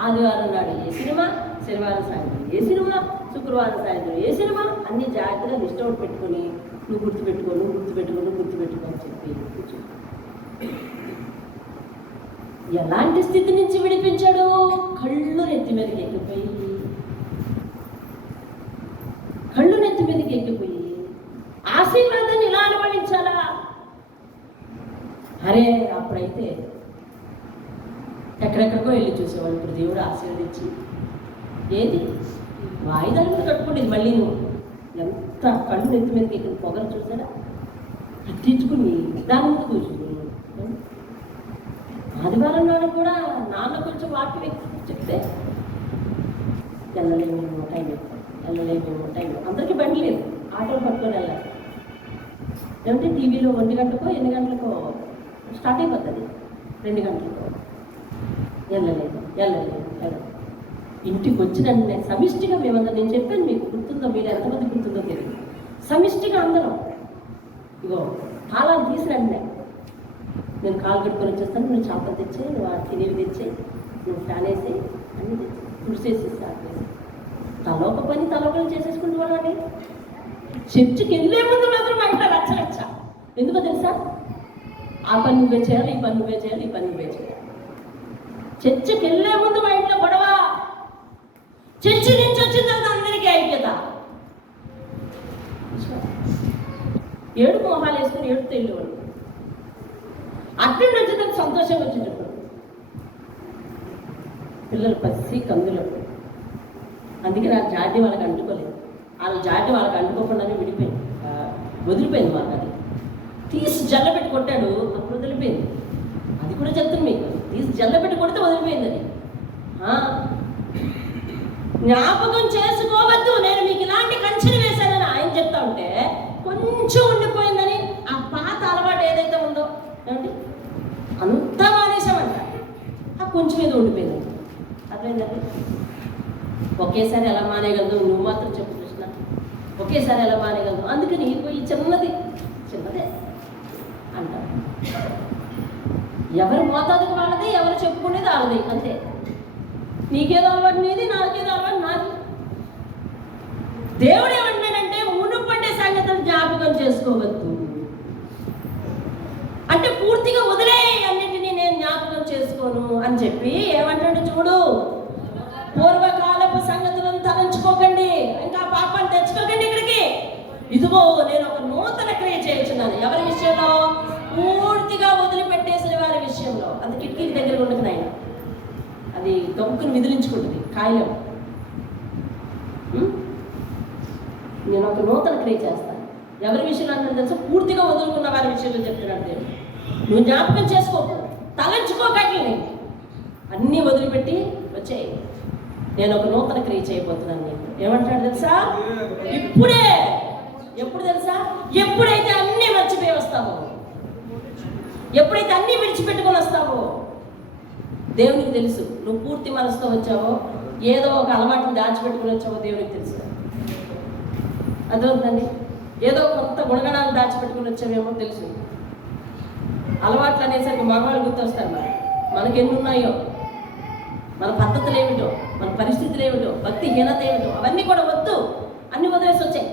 ఆదివారం నాడు ఏ సినిమా, శనివారం సాయంత్రం ఏ సినిమా, శుక్రవారం సాయంత్రం ఏ సినిమా అన్ని జాగ్రత్తగా లిస్ట్ అవుట్ పెట్టుకొని నువ్వు గుర్తుపెట్టుకో అని చెప్పి కూర్చో. ఎలాంటి స్థితి నుంచి విడిపించాడు? కళ్ళు నెత్తి మీదకి ఎక్కిపోయి ఆశీర్వాదాన్ని ఇలా అనుభవించాలా? అరే అప్పుడైతే ఎక్కడెక్కడికో వెళ్ళి చూసేవాళ్ళు. ఇప్పుడు దేవుడు ఆశీర్వదించి ఏది వాయిదాలు కూడా కట్టుకుంటుంది. మళ్ళీ నువ్వు ఎంత కళ్ళు నెత్తి మీదకి ఎక్కిన పొగలు చూసాడా? తెచ్చుకుని దాని ముందు కూర్చుని ఆదివారం నాడు కూడా నాన్న కొంచెం వాటి చెప్తే వెళ్ళలేమేమో టైం అందరికీ బండి లేదు, ఆటోలు పట్టుకొని వెళ్ళాలి. ఏమంటే టీవీలో 1 గంటకో 8 గంటలకో స్టార్ట్ అయిపోతుంది, 2 గంటలకో వెళ్ళలేదు. ఇంటికి వచ్చిన సమిష్టిగా మేమందరం, నేను చెప్పాను మీకు గుర్తుందో, మీరు ఎంతమంది గుర్తుందో తెలియదు, సమిష్టిగా అందరం ఇగో తాళాలు తీసిరండి, నేను కాలు కట్టుకొని వచ్చేస్తాను, నువ్వు చేపలు తెచ్చి, నువ్వు తినేవి తెచ్చి, నువ్వు ఫ్యాన్ వేసి అన్నీ తెచ్చి తుడిసేసి స్టార్ట్ చేసి తలొక పని తలొకలు చేసేసుకుంటూ వాళ్ళని. చర్చికి వెళ్ళే ముందు మాత్రం మా ఇంట్లో రచ్చ. ఎందుకో తెలుసా? ఆ పని నువ్వే చేయాలి, ఈ పని నువ్వే చేయాలి, ఈ పని నువ్వే చేయాలి. చర్చికి వెళ్ళే ముందు మా ఇంట్లో గొడవ, చర్చి నుంచి వచ్చిన తర్వాత అందరికీ ఐక్యత. ఏడుపు మొహాలు వేసుకుని ఏడుతూ వెళ్ళేవాడు. అక్కడి నుంచి తనకు సంతోషంగా వచ్చేటప్పుడు పిల్లలు పసి కందులు. అందుకే నా జాతి వాళ్ళకి అంటుకోలేదు, వాళ్ళ జాతి వాళ్ళకి అంటుకోకుండానే వదిలిపోయింది. మాకు అది తీసి జల్లబెట్టి కొట్టాడు, అప్పుడు వదిలిపోయింది. అది కూడా చెప్తాను మీకు, తీసి జల్లబెట్టి కొడితే వదిలిపోయింది. అది జ్ఞాపకం చేసుకోవద్దు, నేను మీకు ఇలాంటి కంచెలు వేశానని ఆయన చెప్తా ఉంటే కొంచెం ఉండిపోయిందని ఆ పాత అలవాటు ఏదైతే ఉందో ఏమంటే అంతా మానేసామంట, ఆ కొంచెం ఏదో ఉండిపోయింది. అర్థమైందండి? ఒకేసారి ఎలా మానేయగలదు? నువ్వు మాత్రం చెప్పు కృష్ణ, ఒకేసారి ఎలా మానేయగలదు? అందుకని ఈ చిన్నదే అంటారు. ఎవరు మోతాదుకు వాళ్ళది, ఎవరు చెప్పుకునేది వాళ్ళది, అంతే. నీకేదో అలవాటు నీది, నాకేదో అలవాటు నాది. దేవుడు ఏమంటాడంటే మునుపటి సంగతులు జ్ఞాపకం చేసుకోవద్దు అంటే పూర్తిగా వదిలే, అన్నింటినీ నేను జ్ఞాపకం చేసుకోను అని చెప్పి ఏమంటాడు చూడు, పూర్వకాలపు సంగతులను తలంచుకోకండి, ఇంకా పాపాన్ని తెచ్చుకోకండి ఇక్కడికి. ఇదిగో నేను ఒక నూతన క్రియ చేయించున్నాను. ఎవరి విషయంలో? పూర్తిగా వదిలిపెట్టేసిన వారి విషయంలో. అది కిటికీ దగ్గర ఉండదు నాయన, అది గమ్ముకుని విదిలించుకుంటుంది కాయలం. నేను ఒక నూతన క్రియ చేస్తాను. ఎవరి విషయంలో అంటే తెలుసా? పూర్తిగా వదులుకున్న వారి విషయంలో చెప్తున్నాడు దేవుడు. నువ్వు జ్ఞాపకం చేసుకోకు, తలంచుకోకట్లే, అన్నీ వదిలిపెట్టి వచ్చాయి, నేను ఒక నూతన క్రియ చేయబోతున్నాను. నీకు ఏమంటాడు తెలుసా? ఇప్పుడే. ఎప్పుడు తెలుసా? ఎప్పుడైతే అన్నీ మర్చిపోయి వస్తావో, ఎప్పుడైతే అన్నీ విడిచిపెట్టుకొని వస్తావో. దేవునికి తెలుసు నువ్వు పూర్తి మనసుతో వచ్చావో, ఏదో ఒక అలవాటుని దాచిపెట్టుకుని వచ్చావో దేవునికి తెలుసు. అర్థమవుతుందండి? ఏదో కొంత గుణగణాలు దాచిపెట్టుకుని వచ్చావేమో తెలుసు. అలవాట్లు అనేసరికి మగవాళ్ళు గుర్తొస్తారు. మనకి ఎన్ని ఉన్నాయో, మన పద్ధతులు ఏమిటో, మన పరిస్థితులు ఏమిటో, భక్తిహీనత ఏమిటో, అవన్నీ కూడా వద్దు, అన్ని వదిలేసి వచ్చాయి.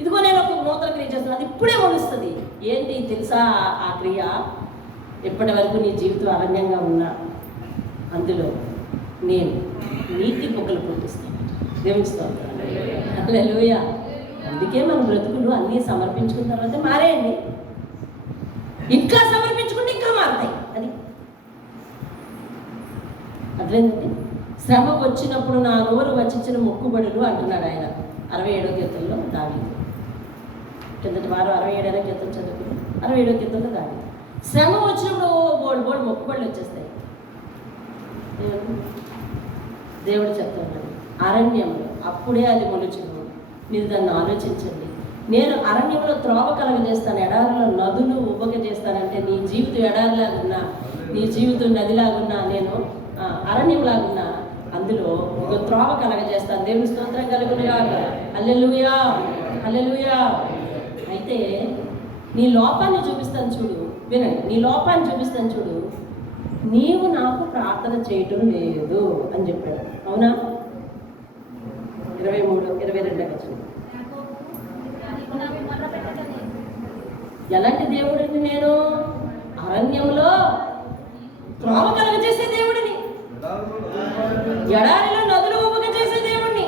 ఇదిగో నేను ఒక నూతన క్రియ చేస్తున్నాను, అది ఇప్పుడే మొలుస్తుంది. ఏంటి తెలుసా ఆ క్రియ? ఇప్పటి వరకు నీ జీవితం అరణ్యంగా ఉన్నా అందులో నేను నీతి బొగ్గలు పుట్టిస్తాను. దేవుని స్తోత్రం. హల్లెలూయా. అందుకే మన బ్రతుకులు అన్నీ సమర్పించుకున్న తర్వాత మారేయండి. ఇంకా సమర్పించుకుంటే ఇంకా మారుతాయి. అది అర్థమైందండి? శ్రమ వచ్చినప్పుడు నా నోరు వచ్చించిన మొక్కుబడులు అంటున్నాడు ఆయన 67వ కీర్తనలో దావీదు. కిందటి వారం 67వ కీర్తన చదువుకుని 67వ కీర్తనలో దావీదు. శ్రమ వచ్చినప్పుడు బోడు మొక్కుబడులు వచ్చేస్తాయి. దేవుడు చెప్తున్నాడు అరణ్యంలో అప్పుడే అది మొలుచును. మీరు దాన్ని ఆలోచించండి. నేను అరణ్యంలో త్రోవ కలగజేస్తాను, ఎడారిలో నదులు ఉబ్బక చేస్తానంటే నీ జీవితం ఎడారిలాగున్నా, నీ జీవితం నదిలాగున్నా, నేను అరణ్యంలాగున్నా, అందులో ఒక త్రోవ కలగజేస్తాను. దేవుని స్తోత్రం కలుగునుగా. హల్లెలూయా, హల్లెలూయా. అయితే నీ లోపాన్ని చూపిస్తాను చూడు, వినండి, నీ లోపాన్ని చూపిస్తాను చూడు, నీవు నాకు ప్రార్థన చేయటం లేదు అని చెప్పాడు. అవునా? 23-22 వచ్చింది. ఎలాంటి దేవుడిని నేను? అరణ్యంలో త్రోవ కలగజేసే దేవుడిని, ఎడారిలో నదులు ఉబ్బక చేసే దేవుడిని.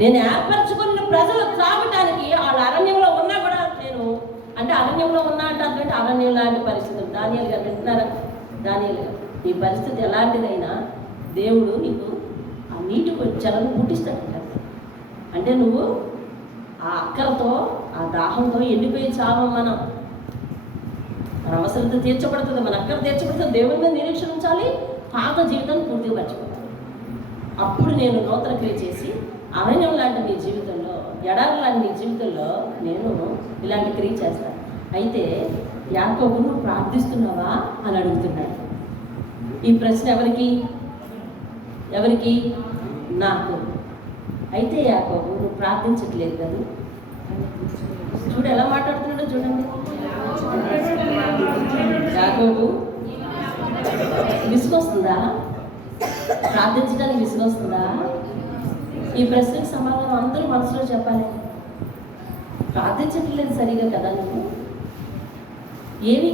నేను ఏర్పరచుకున్న ప్రజలు త్రాగటానికి వాళ్ళ అరణ్యంలో ఉన్నా కూడా నేను, అంటే అరణ్యంలో ఉన్నా అంటే అటువంటి అరణ్యం లాంటి పరిస్థితులు. దానియేలు గారు వింటున్నారా? దానియేలు గారు, ఈ పరిస్థితి ఎలాంటిదైనా దేవుడు నీకు ఆ నీటి చలను పుట్టిస్తాడు. అంటే నువ్వు ఆ అక్కలతో, ఆ దాహంతో ఎండిపోయి చావం. మన అవసరత తీర్చబడుతుంది, మన అక్కర తీర్చబడుతుంది. దేవుని మీద నిరీక్షణ ఉంచాలి, పాత జీవితాన్ని పూర్తిగా మర్చిపోతాను. అప్పుడు నేను నూతన క్రియ చేసి అరణ్యం లాంటి నీ జీవితంలో, ఎడారి లాంటి నీ జీవితంలో నేను ఇలాంటి క్రియ చేస్తాను. అయితే యాకోబు నువ్వు ప్రార్థిస్తున్నావా అని అడుగుతున్నాడు. ఈ ప్రశ్న ఎవరికి? నాకు. అయితే యాకోబు నువ్వు ప్రార్థించట్లేదు కదా, చూడు ఎలా మాట్లాడుతున్నాడో చూడండి. యాకోబు విసుగొస్తుందా? ప్రార్థించడానికి విసుగొస్తుందా? ఈ ప్రశ్నకు సమాధానం అందరూ మనసులో చెప్పాలి. ప్రార్థించట్లేదు సరిగా కదా నువ్వు? ఏమి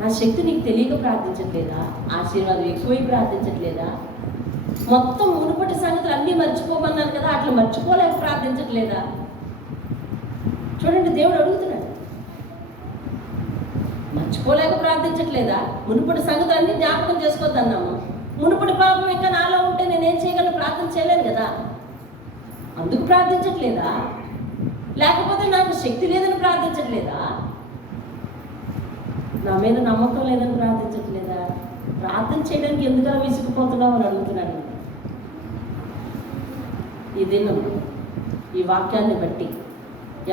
నా శక్తి నీకు తెలియక ప్రార్థించట్లేదా? ఆశీర్వాదం ఎక్కువై ప్రార్థించట్లేదా? మొత్తం మునుపటి సంగతులు అన్నీ మర్చిపోమన్నాను కదా, అట్లా మర్చిపోలేక ప్రార్థించట్లేదా? చూడండి, దేవుడు అడుగుతున్నాడు. మర్చిపోలేక ప్రార్థించట్లేదా? మునుపటి సంగతులు అన్నీ జ్ఞాపకం చేసుకోవద్దన్నాము. మునుపటి పాపం ఇంకా నాలో ఉంటే నేనేం చేయగలను? ప్రార్థన చేయలేను కదా, అందుకు ప్రార్థించట్లేదా? లేకపోతే నాకు శక్తి లేదని ప్రార్థించట్లేదా? నా మీద నమ్మకం లేదని ప్రార్థించట్లేదా? ప్రార్థన చేయడానికి ఎందుకలా విసిగిపోతున్నావు అని అడుగుతున్నాను. ఈ దినం ఈ వాక్యాన్ని బట్టి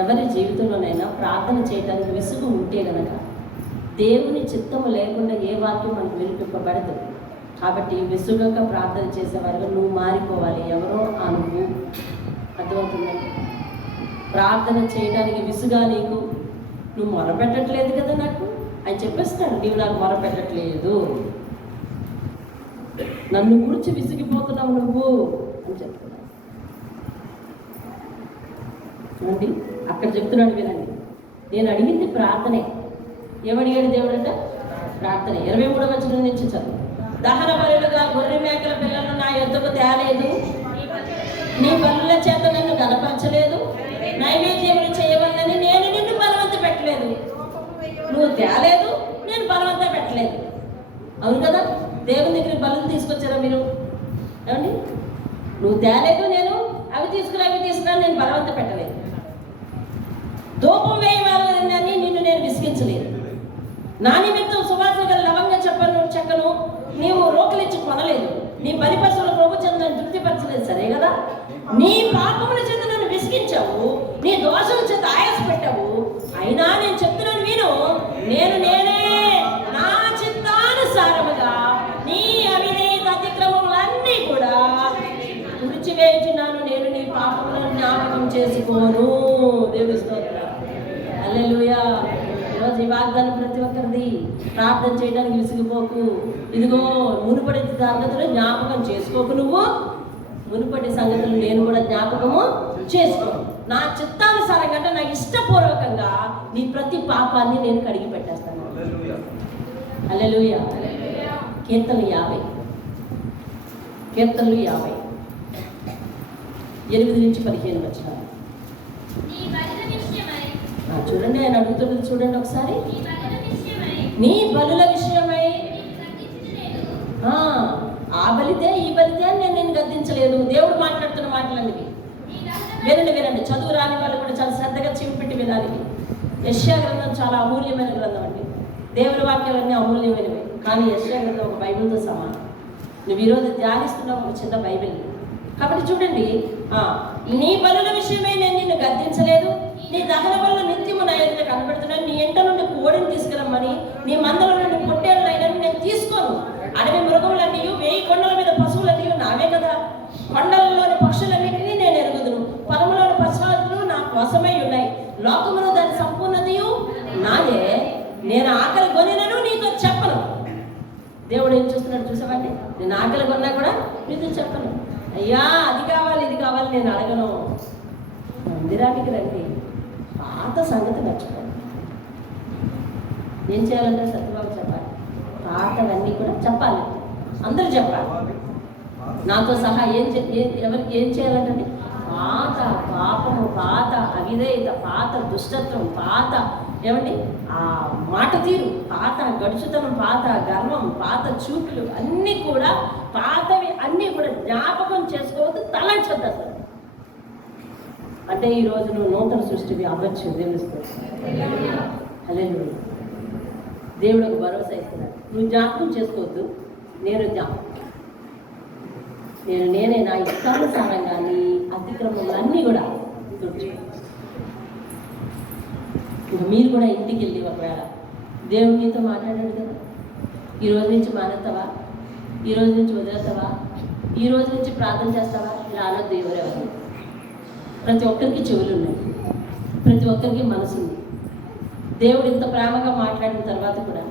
ఎవరి జీవితంలోనైనా ప్రార్థన చేయడానికి విసుగు ఉంటే గనక దేవుని చిత్తము లేకుండా ఏ వాక్యం మనకు వినిపింపబడదు. కాబట్టి విసుగక ప్రార్థన చేసేవారుగా నువ్వు మారిపోవాలి. ఎవరో ఆ నువ్వు అర్థమవుతుందండి. ప్రార్థన చేయడానికి విసుగా నీకు, నువ్వు మొరపెట్టట్లేదు కదా నాకు అని చెప్పేస్తున్నాడు. నీవు నాకు మొరపెట్టట్లేదు, నన్ను గురించి విసిగిపోతున్నావు నువ్వు అని చెప్తున్నాడు. చూడండి, అక్కడ చెప్తున్నాడు, వినండి. నేను అడిగింది ప్రార్థనే. ఏమడిగాడు దేవుడు అంట? ప్రార్థనే. 23వ వచనం నుంచి చదువు. దహన బలులుగా గొర్రె మేకల పిల్లలను నా యొద్దకు తేలేదు, నీ బలుల చేత నన్ను గనపరచలేదు, నైవేద్యములు చేయవలనని నేను నిన్ను బలవంత పెట్టలేదు. నువ్వు తేలేదు, నేను బలవంత పెట్టలేదు. అవును కదా? దేవుని దగ్గర బలులు తీసుకొచ్చారా మీరు? ఏమండి? నువ్వు తేలేదు, నేను అవి తీసుకురా నేను బలవంత పెట్టలేదు. ధూపం వేయవాలని నిన్ను నేను విసిగించలేదు. నా నిమిత్తం సువాసన గల లవంగ చెక్కను నీవు రోకలిచ్చి కొనలేదు. నీ బలిపశువుల ప్రభు చేత నన్ను తృప్తిపరచలేదు. సరే కదా? నీ పాపముల చేత నన్ను విసిగించావు, నీ దోషల చేత ఆయాస పెట్టావు. అయినా నేను చెప్తున్నాను విను, నేనే నా చిత్తానుసారముగా నీ అవినీతి అతిక్రమములన్నీ కూడా తుడిచివేయుచున్నాను. నేను నీ పాపములను జ్ఞాపకం చేసుకోను. దేవుని స్తోత్రం. హల్లెలూయా. ఈరోజు ఈ వాగ్దానం ప్రతి ఒక్కరిది. ప్రార్థన చేయడానికి విసిగిపోకు. ఇదిగో మునుపటి సంగతులు జ్ఞాపకం చేసుకోకు. నువ్వు మునుపటి సంగతులు నేను కూడా జ్ఞాపకము చేసుకో. నా చిత్తానుసారంగా అంటే నా ఇష్టపూర్వకంగా నీ ప్రతి పాపాన్ని నేను కడిగి పెట్టేస్తాను. హల్లెలూయా. కీర్తనలు 50 8-15 వచనాలు చూడండి. ఆయన అడుగుతున్నది చూడండి ఒకసారి. నీ బలుల విషయమై ఆ బలితే ఈ బలితే అని నేను గద్దించలేదు. దేవుడు మాట్లాడుతున్న మాటలన్నీ వినండి. చదువు రాని వాళ్ళు కూడా చాలా శ్రద్ధగా చెవిపెట్టి వినాలి. యెషయా గ్రంథం చాలా అమూల్యమైన గ్రంథం అండి. దేవుని వాక్యాలన్నీ అమూల్యమైనవి. కానీ యెషయా గ్రంథం ఒక బైబిల్తో సమానం. నువ్వు ఈరోజు ధ్యానిస్తున్న ఒక చిన్న బైబిల్. కాబట్టి చూడండి, నీ బలుల విషయమై నేను నిన్ను గద్దించలేదు, నీ దహన బలుల నిత్యము నా ఎదుట కనబడుతున్నాను. నీ ఎంట నుండి కోడిని తీసుకురమ్మని, నీ మందల నుండి పొట్టేళ్ళైనా నేను తీసుకోను. అడవి మృగములన్నీ, 1000 కొండల మీద పశువులన్నీ నావే కదా. కొండలలోని పక్షులన్నింటినీ నేను ఎరుగుదును. పొలములోని పశువులు నాకు వశమై ఉన్నాయి. లోకములో దాని సంపూర్ణతయు నాదే. నేను ఆకలి కొనినను నీతో చెప్పను. దేవుడు ఏం చూస్తున్నాడు చూసామండి? నేను ఆకలి కొన్నా కూడా నీతో చెప్పను. అయ్యా అది కావాలి ఇది కావాలి నేను అడగను. మందిరానికి రండి, పాత సంగతి మర్చిపోండి. ఏం చేయాలంటే సత్యబాబు చెప్పాలి, పాతవన్నీ కూడా చెప్పాలి, అందరూ చెప్పాలి నాతో సహా. ఎవరికి ఏం చేయాలంటే పాత పాపము, పాత అవిధేయత, పాత దుష్టత్వం, పాత ఏమండి ఆ మాట తీరు, పాత గడుచుతనం, పాత గర్వం, పాత చూపులు అన్నీ కూడా పాతవి అన్నీ కూడా జ్ఞాపకం చేసుకోవద్దు, తలంచొద్దు అసలు. అంటే ఈరోజు నువ్వు నూతన సృష్టివి అవ్వచ్చు. హల్లెలూయా. దేవుడు ఒక భరోసా ఇస్తున్నాడు. నువ్వు జ్ఞాపకం చేసుకోవద్దు, నేనే నా ఇష్టానుసారంగా నీ అతిక్రమములన్నీ కూడా తుడిచి. ఇంకా మీరు కూడా ఇంటికి వెళ్ళి ఒకవేళ దేవుడు నీతో మాట్లాడాడు కదా, ఈరోజు నుంచి మానేస్తావా, ఈరోజు నుంచి వదిలేస్తావా, ఈరోజు నుంచి ప్రార్థన చేస్తావా, ఇలా అనొద్దు. ఎవరెవరు, ప్రతి ఒక్కరికి చెవులు ఉన్నాయి, ప్రతి ఒక్కరికి మనసు ఉంది. దేవుడు ఇంత ప్రేమగా మాట్లాడిన తర్వాత కూడా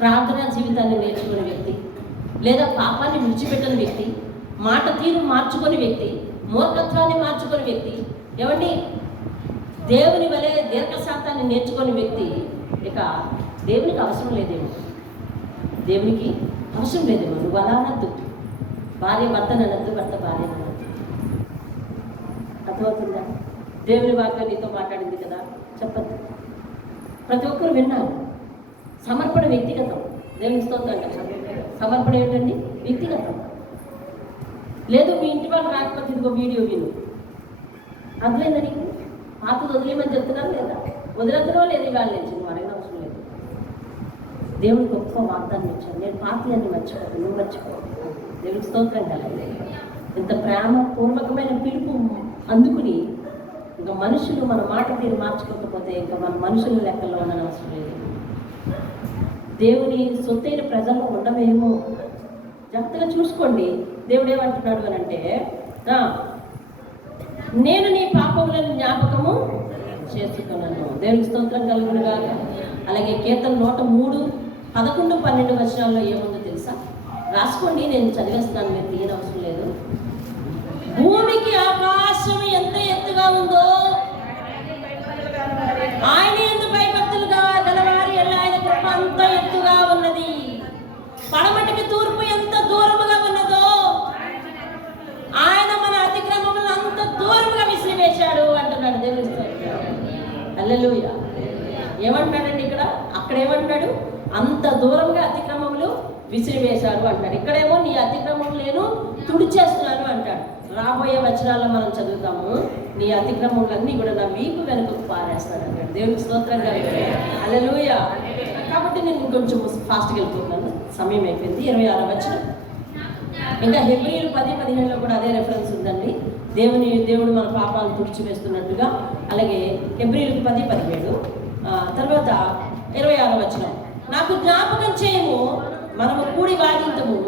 ప్రార్థనా జీవితాన్ని నేర్చుకునే వ్యక్తి, లేదా పాపాన్ని విడిచిపెట్టని వ్యక్తి, మాట తీరు మార్చుకొని వ్యక్తి, మూర్ఖత్వాన్ని మార్చుకొని వ్యక్తి, ఏమండి దేవుని వలె దీర్ఘశాంతాన్ని నేర్చుకునే వ్యక్తి, ఇక దేవునికి అవసరం లేదేమో. దేవునికి అవసరం లేదేమో. నువ్వు అలా అనద్దు. భార్య భర్తను అనద్దు, భర్త భార్య అనద్దు. అర్థమవుతుందా? దేవుని వాక్యం నీతో మాట్లాడింది కదా, చెప్పద్దు. ప్రతి ఒక్కరు విన్నారు. సమర్పణ వ్యక్తిగతం. దేవుని స్తోత్రం. సమర్పణ ఏంటండి? వ్యక్తిగతం. లేదు మీ ఇంటి వాళ్ళు రాకపోతే ఇదిగో వీడియో విను. అర్థమైందా నీకు? పాతది వదిలేమని చెప్తున్నారు లేదా? వదిలేద్దరో లేదు ఇవాళ నుంచి, నువ్వు అడగడం అవసరం లేదు. దేవుని గొప్ప వాగ్దానం ఇచ్చాను, నేను పాతి అని మర్చిపోను, నువ్వు మర్చిపో. దేవునికి స్తోత్రం కలండి. ఇంత ప్రేమపూర్వకమైన పిలుపు అందుకుని ఇంకా మనుషులు మన మాట తీరు మార్చుకోకపోతే ఇంకా మన మనుషుల లెక్కల్లో ఉండని అవసరం లేదు. దేవుని సొత్తైన ప్రజల్లో ఉండమేమో. జాగ్రత్తగా చూసుకోండి. దేవుడు ఏమంటున్నాడు అని అంటే, నేను నీ పాపములను జ్ఞాపకము చేసుకున్నాను. దేవునికి స్తోత్రం కలుగునుగా. అలాగే కీర్తన 103, 11, 12 వచనాల్లో ఏముందో తెలుసా? రాసుకోండి, నేను చదివేస్తున్నాను, మీరు తీయని అవసరం లేదు. భూమికి ఆకాశం ఎంత ఎత్తుగా ఉందో ఆయన యందు భయభక్తులుగా గలవారి ఎల్ల ఆయన కృప అంత ఎత్తుగా ఉన్నది. పడమటికి తూర్పు ఎంత దూరముగా ఉన్నదో ఆయన మన అతిక్రమములను అంత దూరముగా విసిరివేశాడు అంటున్నాడు. దేవుని స్తోత్రం. హల్లెలూయా. ఏమంటున్నాడండి ఇక్కడ? అక్కడ ఏమంటున్నాడు? అంత దూరంగా అతిక్రమములు విసిరివేశాడు అంటాడు. ఇక్కడేమో నీ అతిక్రమములను తుడిచేస్తున్నాను అంటాడు. రాబోయే వచనాల్లో మనం చదువుతాము, నీ అతిక్రమములన్నీ కూడా నా వీపు వెనుకకు పారేస్తాడు అంటాడు. దేవునికి స్తోత్రం కలిగి. హల్లెలూయా. కాబట్టి నేను ఇంకొంచెం ఫాస్ట్గా వెళ్ళిపోతున్నాను, సమయం అయిపోయింది. 26వ వచనం. ఇంకా హెబ్రీయులు 10:15 కూడా అదే రెఫరెన్స్ ఉందండి. దేవుడు మన పాపాలను తుడిచివేస్తున్నట్టుగా. అలాగే హెబ్రీయులకు 10:17. తర్వాత 26వ వచనం. నాకు జ్ఞాపకం చేయము, మనము కూడి వాదించము,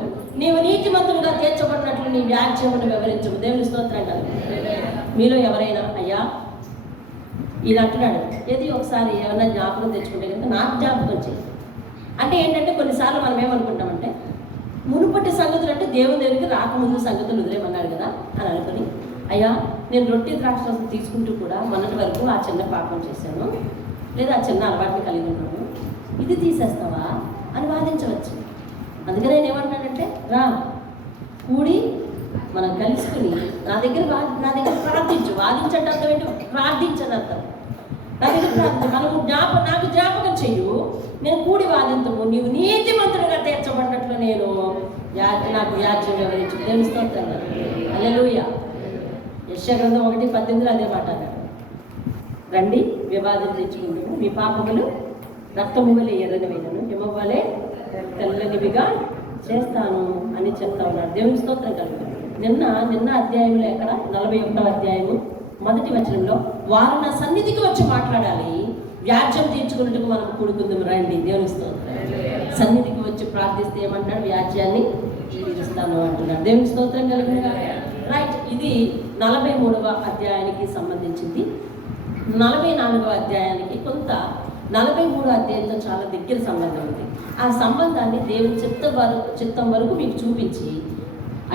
నీవు నీతిమంతులుగా తీర్చబడినట్లు నీ వ్యాజ్యమును వివరించము. దేవుని స్తోత్రం కాదు. మీలో ఎవరైనా అయ్యా ఇది అంటున్నాడు, ఏది ఒకసారి ఏమన్నా జ్ఞాపకం తెచ్చుకుంటే కనుక నాకు జ్ఞాపకం చేయి అంటే ఏంటంటే, కొన్నిసార్లు మనం ఏమనుకుంటామంటే, మునుపటి సంగతులు అంటే దేవుని దగ్గరికి రాకముందు సంగతులు వదిలేమన్నాడు కదా అని అనుకుని, అయ్యా నేను రొట్టె ద్రాక్షరసం తీసుకుంటూ కూడా మొన్నటి వరకు ఆ చిన్న పాపం చేశాను, లేదా ఆ చిన్న అలవాటుని కలిగి ఉన్నాను, ఇది తీసేస్తావా అని వాదించవచ్చు. అందుకని నేను ఏమంటానంటే, రా కూడి మనం కలుసుకుని నా దగ్గర ప్రార్థించు. వాదించండి అర్థం ఏంటి? ప్రార్థించని అర్థం. నా దగ్గర ప్రార్థించు. మనము నాకు జ్ఞాపకం చెయ్యు, నేను కూడి వాదించము, నీవు నీతిమంతుడిగా తీర్చబడినట్లు నేను నాకు వ్యాజ్యం వివరించు. దేవుని స్తోత్రం. హల్లెలూయా. యెషయా గ్రంథం 1:18 అదే మాట అన్నాడు. రండి వివాదం తెచ్చుకుందాము, మీ పాపములు రక్తము వలె ఎర్రనివైనను హిమము వలె తెల్లనివిగా చేస్తాను అని చెప్తా ఉన్నాడు. దేవుని స్తోత్రం కలుగుతాడు. నిన్న అధ్యాయంలో ఎక్కడ 41వ అధ్యాయము 1వ వచనంలో వారు నా సన్నిధికి వచ్చి మాట్లాడాలి, వ్యాజ్యం తీర్చుకున్నట్టుగా మనం కూడుకుందాం రండి. దేవుని స్తోత్రం. సన్నిధికి వచ్చి ప్రార్థిస్తే ఏమంటాడు? వ్యాజ్యాన్ని తీరుస్తాను అంటున్నాడు. దేవుని స్తోత్రం కలుగుగా. రైట్, ఇది 43వ అధ్యాయానికి సంబంధించింది. 44వ అధ్యాయానికి కొంత 43వ అధ్యాయంతో చాలా దగ్గర సంబంధం ఉంది. ఆ సంబంధాన్ని దేవుని చిత్తం వరకు మీకు చూపించి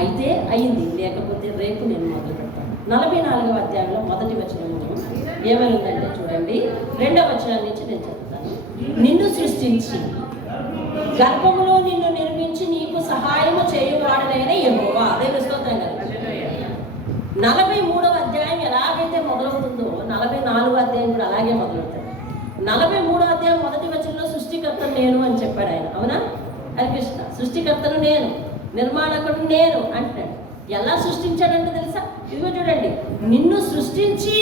అయితే అయింది, లేకపోతే రేపు నేను మొదలు పెడతాను. 44వ అధ్యాయంలో 1వ వచనము ఏమైందంటే చూడండి, 2వ వచనం నుంచి నేను చెప్తాను. నిన్ను సృష్టించి గర్భములో నిన్ను నిర్మించి నీకు సహాయము చేయువాడనైన యెహోవా. దేవుని స్తోత్రం కదా. 43వ అధ్యాయం ఎలాగైతే మొదలవుతుందో 44వ అధ్యాయం కూడా అలాగే మొదలవుతుంది. 43వ అధ్యాయం 1వ వచనంలో సృష్టికర్తను నేను అని చెప్పాడు ఆయన. అవునా? హరికృష్ణ, సృష్టికర్తను నేను, నిర్మాణకుడు నేను అంటున్నాడు. ఎలా సృష్టించాడంటే తెలుసా? ఇదిగో చూడండి, నిన్ను సృష్టించి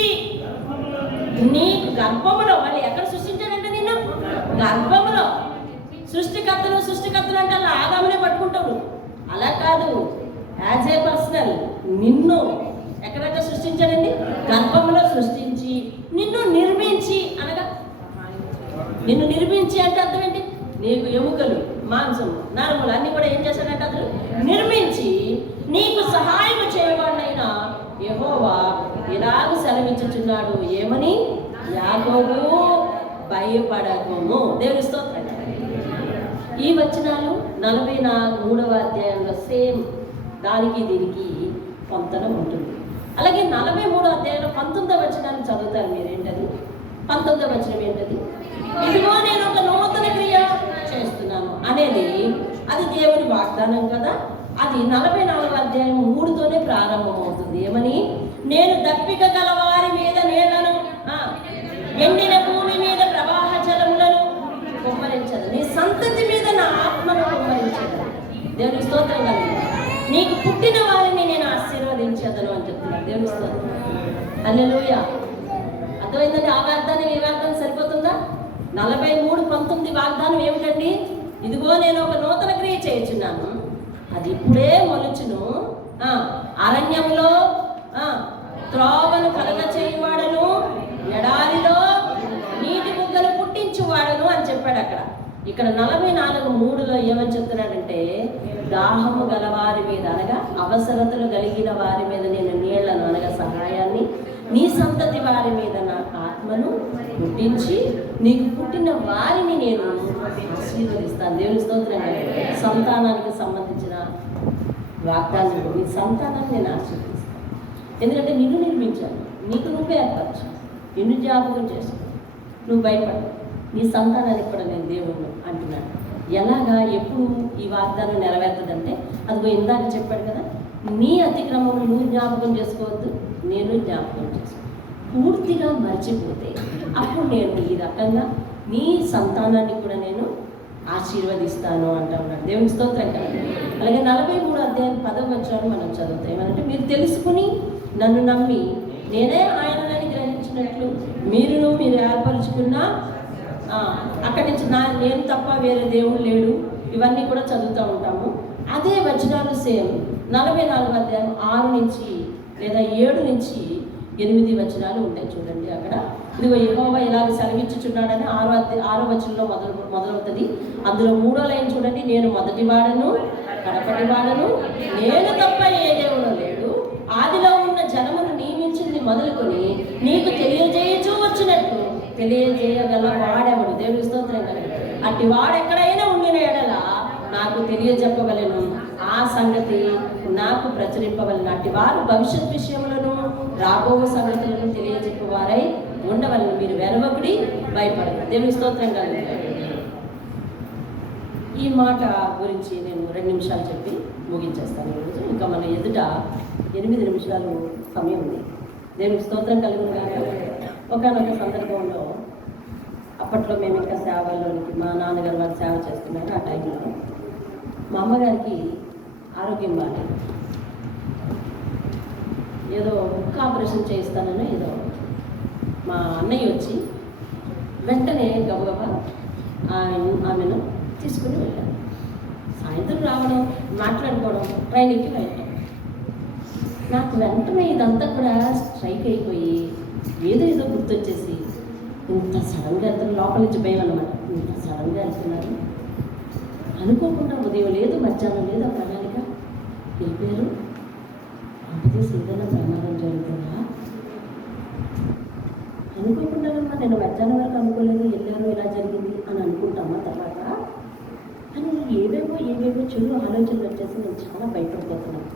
నీకు గర్భములో, మళ్ళీ ఎక్కడ సృష్టించాడంటే నిన్ను గర్భములో. సృష్టికర్తను అంటే అలా ఆగామనే పట్టుకుంటావు, అలా కాదు. యాజ్ ఏ పర్సనల్ నిన్ను ఎక్కడెక్కడ సృష్టించాడండి? గర్భంలో సృష్టించి నిన్ను నిర్మించి, అనగా నిన్ను నిర్మించి అంటే అర్థం ఏంటి? నీకు ఎముకలు, మాంసము, నరములు అన్ని కూడా ఏం చేశాడంటే అతను నిర్మించి నీకు సహాయం చేయవాడైనా యెహోవా ఇలాగ సెలవించుచున్నాడు. ఏమని? యాకోబు భయపడకము. దేవుని స్తోత్రం. ఈ వచనాలు 43వ అధ్యాయంలో సేమ్ దానికి దీనికి పొంతన ఉంటుంది. అలాగే 43వ అధ్యాయంలో 19వ వచనాన్ని చదువుతారు మీరు. ఏంటది 19వ వచనం? ఏంటది? ఇదిగో నేను ఒక నూతన క్రియ చేస్తున్నాను అనేది అది దేవుని వాగ్దానం కదా. అది 44వ అధ్యాయం 3తోనే ప్రారంభమవుతుంది. ఏమని? నేను దప్పిక గలవారి మీద నీళ్లను, ఎండిన భూమి మీద ప్రవాహ జలములను కుమ్మరించదు, నీ సంతతి మీద నా ఆత్మను కుమ్మరించదు. దేవుని స్తోత్రం కలిగి నీకు పుట్టిన వారిని నేను ఆశీర్వదించదను అని చెప్తున్నాను. దేవుని స్తోత్రం. హల్లెలూయా. అర్థమైందండి? ఆ వాగ్దానం ఈ వాగ్దానం సరిపోతుందా? 43:19 వాగ్దానం ఏమిటండి? ఇదిగో నేను ఒక నూతన క్రియ చేయుచున్నాను, అది ఇప్పుడే మొలుచును, అరణ్యంలో త్రోవను కలగ చేయువాడను, ఎడారిలో నీటి బుగ్గలు పుట్టించువాడను అని చెప్పాడు అక్కడ. ఇక్కడ 44:3లో ఏమని చెప్తున్నాడంటే, దాహము గలవారి మీద, అనగా అవసరతలు కలిగిన వారి మీద నేను నీళ్లను, అనగా సహాయాన్ని, నీ సంతతి వారి మీద నా ఆత్మను పుట్టించి నీకు పుట్టిన వారిని నేను ఆశీర్వదిస్తాను. దేవుని స్తోత్రం. సంతానానికి సంబంధించిన వాగ్దానం, నీ సంతానాన్ని నేను ఆశీర్వదిస్తాను. ఎందుకంటే నిన్ను నిర్మించాను, నీకు నువ్వే ఏర్పరచాను, నిన్ను జ్ఞాపకం చేసుకో, నువ్వు భయపడు, నీ సంతానానికి కూడా నేను దేవుడు అంటున్నాడు. ఎలాగా, ఎప్పుడు ఈ వాగ్దానం నెరవేరుతుందంటే, అదిగో ఇందాక చెప్పాడు కదా, నీ అతిక్రమం నువ్వు జ్ఞాపకం చేసుకోవద్దు, నేను జ్ఞాపకం చేసుకో. పూర్తిగా మర్చిపోతే అప్పుడు నేను ఈ రకంగా నీ సంతానాన్ని కూడా నేను ఆశీర్వదిస్తాను అంటా ఉన్నాడు. దేవుని స్తోత్రం కదా. అలాగే 43వ అధ్యాయం 10వ వచనం మనం చదువుతాం. ఏమంటే, మీరు తెలుసుకుని నన్ను నమ్మి నేనే ఆయనని గ్రహించినట్లు మీరు ఏర్పరచుకున్న, అక్కడి నుంచి నేను తప్ప వేరే దేవుడు లేడు, ఇవన్నీ కూడా చదువుతూ ఉంటాము. అదే వచనాలు సేమ్ 44వ అధ్యాయం 6 నుంచి లేదా 7 నుంచి 8 వచనాలు ఉంటాయి చూడండి. అక్కడ ఇదిగో యెహోవా ఇలాగ సెలవిచ్చుచున్నాడని 6వ వచనంలో మొదలవుతుంది. అందులో 3వ లైన్ చూడండి, నేను మొదటి వాడను కడపటి వాడను, నేను తప్ప ఏ దేవుడు లేడు, ఆదిలో ఉన్న జనమును నియమించింది మొదలుకొని నీకు తెలియజేయచూ వచ్చినట్టు తెలియజేయగల వాడెవడు. దేవుని స్తోత్రం కలిగి అట్టి వాడు ఎక్కడైనా ఉండిన ఎడల నాకు తెలియజెప్పవలెను, ఆ సంగతి నాకు ప్రచురింపవలెను. అట్టి వారు భవిష్యత్ విషయములను రాబో సంగతులను తెలియజెప్పవారై ఉండవలను. మీరు వెరవకుడి, భయపడరు. దేవుని స్తోత్రం కలిగి ఈ మాట గురించి నేను 2 నిమిషాలు చెప్పి ముగించేస్తాను ఈరోజు. ఇంకా మన ఎదుట 8 నిమిషాలు సమయం ఉంది. దేవునికి స్తోత్రం కలిగిన కాక ఒకనొక సందర్భంలో, అప్పట్లో మేము ఇంకా సేవల్లోనికి మా నాన్నగారు వారు సేవ చేస్తున్నారు. ఆ టైంలో మా అమ్మగారికి ఆరోగ్యం బాగాలేదు. ఏదో ముక్క ఆపరేషన్ చేయిస్తానని ఏదో మా అన్నయ్య వచ్చి వెంటనే గబగబా ఆమెను తీసుకుని వెళ్ళాను. సాయంత్రం రావడం, మాట్లాడుకోవడం, ట్రైన్కి వెళ్ళటం. నాకు వెంటనే ఇదంతా కూడా స్ట్రైక్ అయిపోయి ఏదో గుర్తొచ్చేసి, ఇంత సడన్గా వెళ్తున్న లోపల నుంచి భయం అన్నమాట. ఇంత సడన్గా వెళ్తున్నారు, అనుకోకుండా ఉదయం లేదు, మధ్యాహ్నం లేదు, ఆ ప్రణాళిక వెళ్ళిపోయారు. అంతేసి ఏదైనా ప్రమాదం జరుగుతుందా అనుకోకుండా, నేను మధ్యాహ్నం వరకు అనుకోలేదు, వెళ్ళారు, ఇలా జరిగింది అని అనుకుంటామా తర్వాత అని ఏవేవో చెడు ఆలోచనలు వచ్చేసి నేను చాలా భయపడిపోతున్నాను.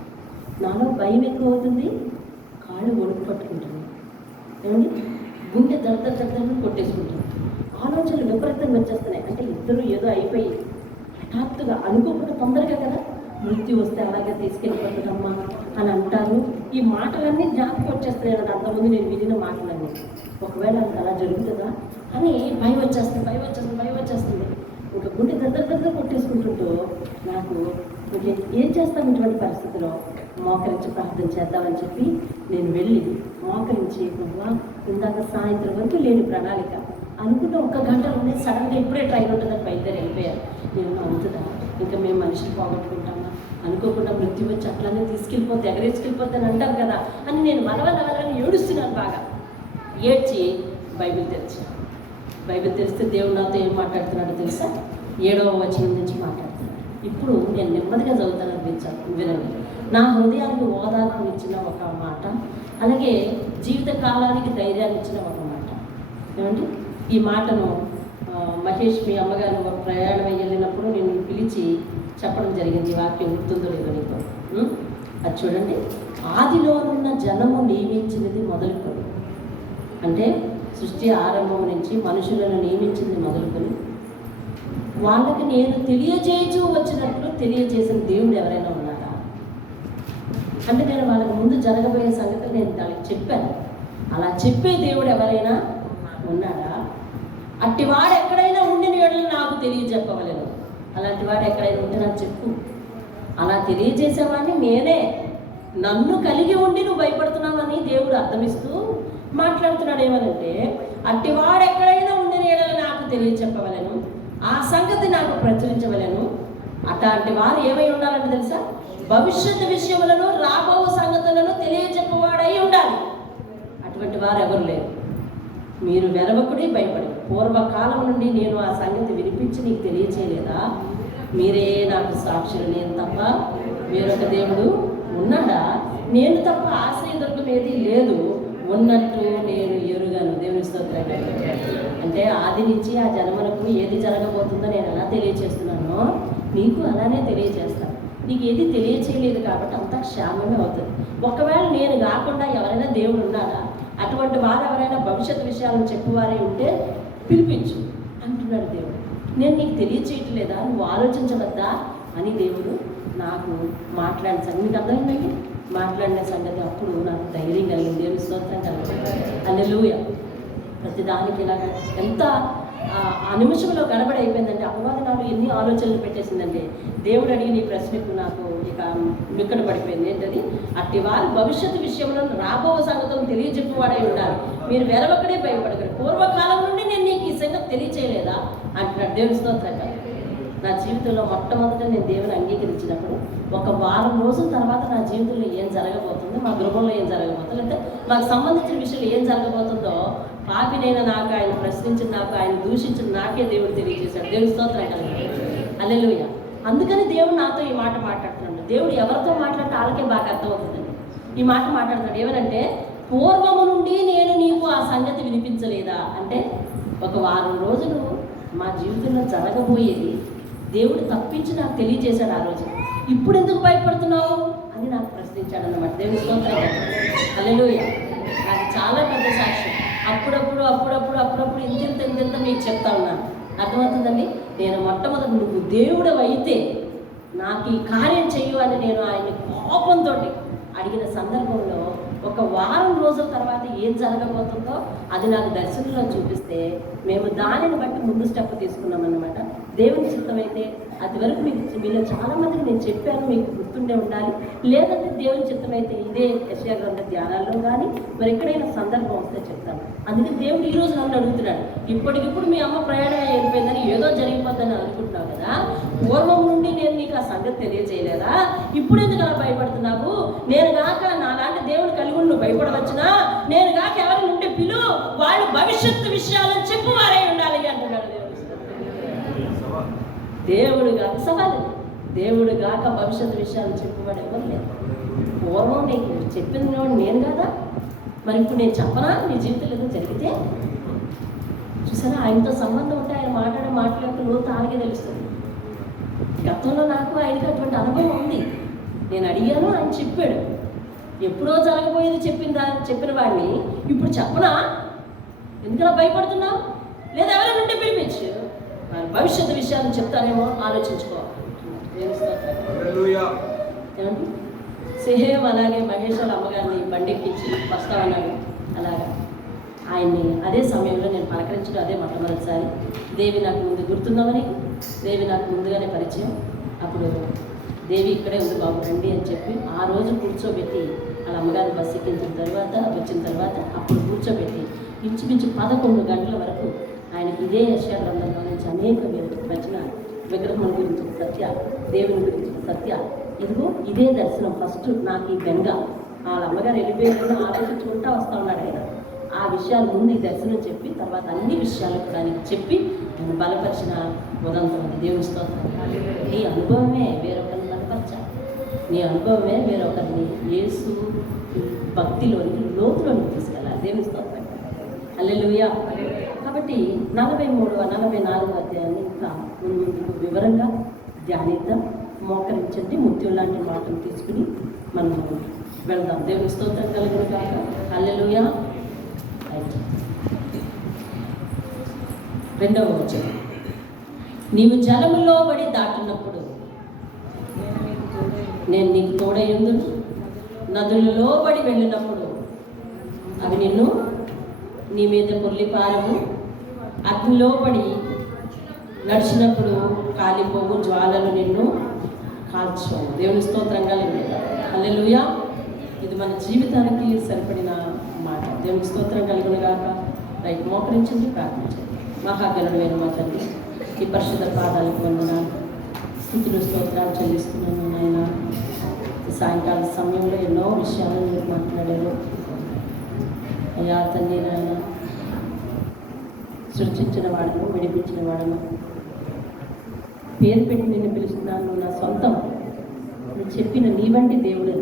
నాలో భయం ఎక్కువ అవుతుంది, కాళ్ళు వణుకు పట్టుకుంటుంది, ఏమండి గుండె దర్దను కొట్టేసుకుంటుంది, ఆలోచనలు విపరీతంగా వచ్చేస్తున్నాయి. అంటే ఇద్దరు ఏదో అయిపోయి హఠాత్తుగా అనుకోకుండా తొందరగా కదా మృత్యు వస్తే అలాగే తీసుకెళ్ళిపోతుందమ్మా అని అంటారు. ఈ మాటలన్నీ జ్ఞాపకం వచ్చేస్తున్నాయి కదా, అంతకుముందు నేను వినిన మాటలన్నీ. ఒకవేళ అది అలా జరుగుతుందా అని భయం వచ్చేస్తుంది. ఇంకా గుండె దద్దరు కొట్టేసుకుంటుంటూ నాకు ఏం చేస్తాం ఇటువంటి పరిస్థితిలో, మోకరించి ప్రార్థన చేద్దామని చెప్పి నేను వెళ్ళి మోకరించి, ఇందాక సాయంత్రం వరకు లేని ప్రణాళిక అనుకుంటే 1 గంటలోనే సడన్గా ఇప్పుడే ట్రైన్ ఉంటుందని బయలుదేరి వెళ్ళిపోయారు. నేను అవుతుందా, ఇంకా మేము మనిషిని పోగొట్టుకుంటామా, అనుకోకుండా మృత్యు వచ్చి అట్లానే తీసుకెళ్ళిపోతే ఎగరేసుకెళ్ళిపోతే అని అంటారు కదా అని నేను వలవలని ఏడుస్తున్నాను. బాగా ఏడ్చి బైబిల్ తెరిస్తే దేవుడు నాతో ఏం మాట్లాడుతున్నాడో తెలుసా? 7వ వచనం నుంచి మాట్లాడుతున్నాడు. ఇప్పుడు నేను నెమ్మదిగా చదువుతాను, వినండి. నా హృదయానికి ఓదార్పు ఇచ్చిన ఒక మాట, అలాగే జీవిత కాలానికి ధైర్యాన్ని ఇచ్చిన ఒక మాట. ఏమండి ఈ మాటను మహేష్ మీ అమ్మగారు ప్రయాణం వెళ్ళినప్పుడు నేను పిలిచి చెప్పడం జరిగింది. వాక్యం గుర్తుందో లేదో నీకు? అది చూడండి. ఆదిలోనున్న జనము నియమించినది మొదలుకొని, అంటే సృష్టి ఆరంభం నుంచి మనుషులను నియమించింది మొదలుకొని వాళ్ళకి నేను తెలియజేయచూ వచ్చినట్లు తెలియజేసిన దేవుడు ఎవరైనా ఉన్నారా? అంటే నేను వాళ్ళకి ముందు జరగబోయే సంగతి నేను దానికి చెప్పాను. అలా చెప్పే దేవుడు ఎవరైనా ఉన్నాడా? అట్టివాడు ఎక్కడైనా ఉండిన వేళలో నాకు తెలియజెప్పవలేను. అలాంటి వాడు ఎక్కడైనా ఉంటే నాకు చెప్పు. అలా తెలియజేసేవాడిని నేనే. నన్ను కలిగి ఉండి నువ్వు భయపడుతున్నావని దేవుడు అర్థమిస్తూ మాట్లాడుతున్నాడు. ఏమనంటే, అట్టివాడు ఎక్కడైనా ఉండిన వేళలో నాకు తెలియజెప్పవలేను, ఆ సంగతి నాకు ప్రచురించవలేను. అట్లాంటి వారు ఏమై ఉండాలంటే తెలుసా? భవిష్యత్తు విషయములను, రాబో సంగతులను తెలియజెప్పవాడై ఉండాలి. అటువంటి వారు ఎవరు లేరు. మీరు వెరవకుడి, భయపడి, పూర్వకాలం నుండి నేను ఆ సంగతి వినిపించి నీకు తెలియచేయలేదా? మీరే నాకు సాక్షులు. నేను తప్ప వేరొక దేవుడు ఉన్నాడా? నేను తప్ప ఆశ్రయదుర్గం ఏది లేదు, ఉన్నట్టు నేను ఎరుగను. దేవుని స్తోత్రం. అంటే ఆది నుంచి ఆ జన్మలకు ఏది జరగబోతుందో నేను ఎలా తెలియచేస్తున్నానో నీకు అలానే తెలియచేస్తాను. నీకు ఏది తెలియచేయలేదు కాబట్టి అంతా క్షేమమే అవుతుంది. ఒకవేళ నేను కాకుండా ఎవరైనా దేవుడు ఉన్నాడా? అటువంటి వారు ఎవరైనా భవిష్యత్తు విషయాలను చెప్పేవారే ఉంటే పిలిపించు అంటున్నాడు దేవుడు. నేను నీకు తెలియచేయట్లేదా? నువ్వు ఆలోచించవద్దా అని దేవుడు నాకు మాట్లాడిన సంగతి మీకు అర్థమైందండి. మాట్లాడిన సంగతి అప్పుడు నాకు ధైర్యం కలిగింది. దేవుని స్తోత్రం కలిగింది. హల్లెలూయా. ప్రతిదానికి ఇలాగ ఎంత ఆ నిమిషంలో గడబడి అయిపోయిందంటే, అపవాది నాకు ఎన్ని ఆలోచనలు పెట్టేసిందంటే, దేవుడు అడిగిన ఈ ప్రశ్నకు నాకు ఇక మిక్కడ పడిపోయింది. ఏంటది? అట్టి వారు భవిష్యత్తు విషయంలో రాబో సంగతులను తెలియజెప్పవాడై ఉండాలి. మీరు వెరవక్కడే భయపడగలరు. పూర్వకాలం నుండి నేను నీకు ఈ సంగతి తెలియచేయలేదా అంటున్నాడు. దేవుని స్తోత్రంగా. నా జీవితంలో మొట్టమొదట నేను దేవుని అంగీకరించినప్పుడు 1 వారం రోజుల తర్వాత నా జీవితంలో ఏం జరగబోతుందో, మా గృహంలో ఏం జరగబోతుందో, లేకపోతే మాకు సంబంధించిన విషయంలో ఏం జరగబోతుందో పాపినైనా నాకు, ఆయన ప్రశ్నించిన నాకు, ఆయన దూషించిన నాకే దేవుడు తెలియజేశాడు. దేవుని స్తోత్రం కలిగి. హల్లెలూయా. అందుకని దేవుడు నాతో ఈ మాట మాట్లాడుతున్నాడు. దేవుడు ఎవరితో మాట్లాడితే వాళ్ళకే బాగా అర్థమవుతుందండి. ఈ మాట మాట్లాడుతున్నాడు. ఏమనంటే, పూర్వము నుండి నేను నీకు ఆ సంగతి వినిపించలేదా? అంటే 1 వారం రోజులు మా జీవితంలో జరగబోయేది దేవుడు తప్పించి నాకు తెలియజేశాడు. ఆ రోజు ఇప్పుడు ఎందుకు భయపడుతున్నావు అని నాకు ప్రశ్నించాడు అన్నమాట. దేవుని స్తోత్రం. హల్లెలూయా. నాకు చాలా పెద్ద సాక్ష్యం. అప్పుడప్పుడు ఇంత మీకు చెప్తా ఉన్నాను. అర్థమవుతుందండి. నేను మొట్టమొదటి నువ్వు దేవుడు అయితే నాకు ఈ కార్యం చెయ్యు అని నేను ఆయన్ని కోపంతో అడిగిన సందర్భంలో 1 వారం రోజుల తర్వాత ఏం జరగబోతుందో అది నాకు దర్శనంలో చూపిస్తే మేము దానిని బట్టి ముందు స్టెప్ తీసుకున్నాం అన్నమాట. దేవుని చిత్తమైతే అది వరకు మీలో చాలామందికి నేను చెప్పాను, మీకు గుర్తుండే ఉండాలి. లేదంటే దేవుని చిత్తం అయితే ఇదే యెషయా గ్రంథ ధ్యానాల్లో కానీ మరి ఎక్కడైనా సందర్భం వస్తే చెప్తాను. అందుకే దేవుడు ఈ రోజు నన్ను అడుగుతున్నాడు, ఇప్పటికిప్పుడు మీ అమ్మ ప్రయాణం అయిపోయిందని ఏదో జరిగిపోద్దని అనుకుంటున్నావు కదా, పూర్వం నుండి నేను నీకు ఆ సంగతి తెలియజేయలేదా? ఇప్పుడు ఎందుకు అలా భయపడుతున్నావు? నేను కాక నాలాంటి దేవుడు కలిగి నువ్వు భయపడవచ్చునా? నేను కాక ఎవరి నుండి పిలు, వాళ్ళు భవిష్యత్తు విషయాలను చెప్పువారై ఉండాలి అంటున్నాడు దేవుడు కాక. సవాలు, దేవుడు కాక భవిష్యత్తు విషయాలు చెప్పువాడు ఎవరు లేదు. పూర్వం నీకు చెప్పింది నేను కదా, మరి ఇప్పుడు నేను చెప్పనా? నీ జీవితంలో ఏదో జరిగితే చూసారా, ఆయనతో సంబంధం ఉంటే ఆయన మాటల యొక్క లోతు ఆయనకే తెలుస్తుంది. గతంలో నాకు ఆయనకి అటువంటి అనుభవం ఉంది. నేను అడిగాను, ఆయన చెప్పాడు. ఎప్పుడో జరగబోయేది చెప్పిన వాడిని ఇప్పుడు చెప్పనా? ఎందుకలా భయపడుతున్నావు? లేదా ఎవరి నుండి పిలిపించు, భవిష్యత్తు విషయాలు చెప్తానేమో ఆలోచించుకో. ఏమండి, సేమ్ అలాగే మహేష్ వాళ్ళ అమ్మగారిని బండెక్కించి వస్తామన్నాడు. అలాగా ఆయన్ని అదే సమయంలో నేను పలకరించడం అదే మొట్టమొదటిసారి. దేవి నాకు ముందు గుర్తుందామని, దేవి నాకు ముందుగానే పరిచయం. అప్పుడు దేవి ఇక్కడే ఉంది బాబు రండి అని చెప్పి ఆ రోజు కూర్చోబెట్టి వాళ్ళ అమ్మగారిని బస్సు వచ్చిన తర్వాత అప్పుడు కూర్చోబెట్టి ఇంచుమించు 11 గంటల వరకు ఆయనకి ఇదే యెషయా గ్రంథంలో నుంచి అనేక రచన, విగ్రహం గురించి సత్య, దేవుని గురించి సత్య, ఇదిగో ఇదే దర్శనం. ఫస్ట్ నాకు ఈ బెంగ వాళ్ళ అమ్మగారు వెళ్ళిపోయిందని ఆలోచించుకుంటా వస్తూ ఉన్నాడు ఆయన. ఆ విషయాలు ముందు ఈ దర్శనం చెప్పి తర్వాత అన్ని విషయాలు కూడా ఆయనకి చెప్పి నన్ను బలపరిచిన ఉదంతం దేవుని స్తోత్రం. నీ అనుభవమే వేరొకరిని బలపరచాలి. నీ అనుభవమే వేరొకరిని యేసు భక్తిలోనికి లోతులోనికి తీసుకెళ్ళాలి. దేవుని స్తోత్రం. హల్లెలూయా. కాబట్టి 43వ 44వ అధ్యాయాన్ని ఇంకా ముందుకు వివరంగా ధ్యానిద్దాం. మోకరించండి, ముత్యం లాంటి మాటలు తీసుకుని మనం వెళ్దాం. దేవుని స్తోత్రం కలుగును గాక. హల్లెలూయా. 2వ వచనం, నీవు జలములో పడి దాటున్నప్పుడు నేను నీకు తోడయుందును, నదులలో పడి వెళ్ళినప్పుడు అవి నిన్ను నీ మీద పొర్లిపారము, అగ్నిలో పడి నడిచినప్పుడు కాలిపోవు జ్వాలలు నిన్ను కాల్చవు. దేవుని స్తోత్రంగా లేదు. హల్లెలూయా. ఇది మన జీవితానికి సరిపడిన మాట. దేవుని స్తోత్రం కలుగును గాక. రైట్, మోకరించండి, ప్రార్థించండి. మహాగణుడైన మా తండ్రి, ఈ పరిశుద్ధ పాదాలకు వందనాలు, స్తుతులు స్తోత్రాలు చెల్లిస్తున్నాను నాయన. సాయంకాల సమయంలో ఎన్నో విషయాలు మీరు మాట్లాడారు అయ్యా తండ్రి. నాయన, సృష్టించిన వాడను, విడిపించిన వాడను, పేరు పెట్టి నిన్ను పిలుస్తున్నాను, నా సొంతం నువ్వు చెప్పిన నీ వంటి దేవుడు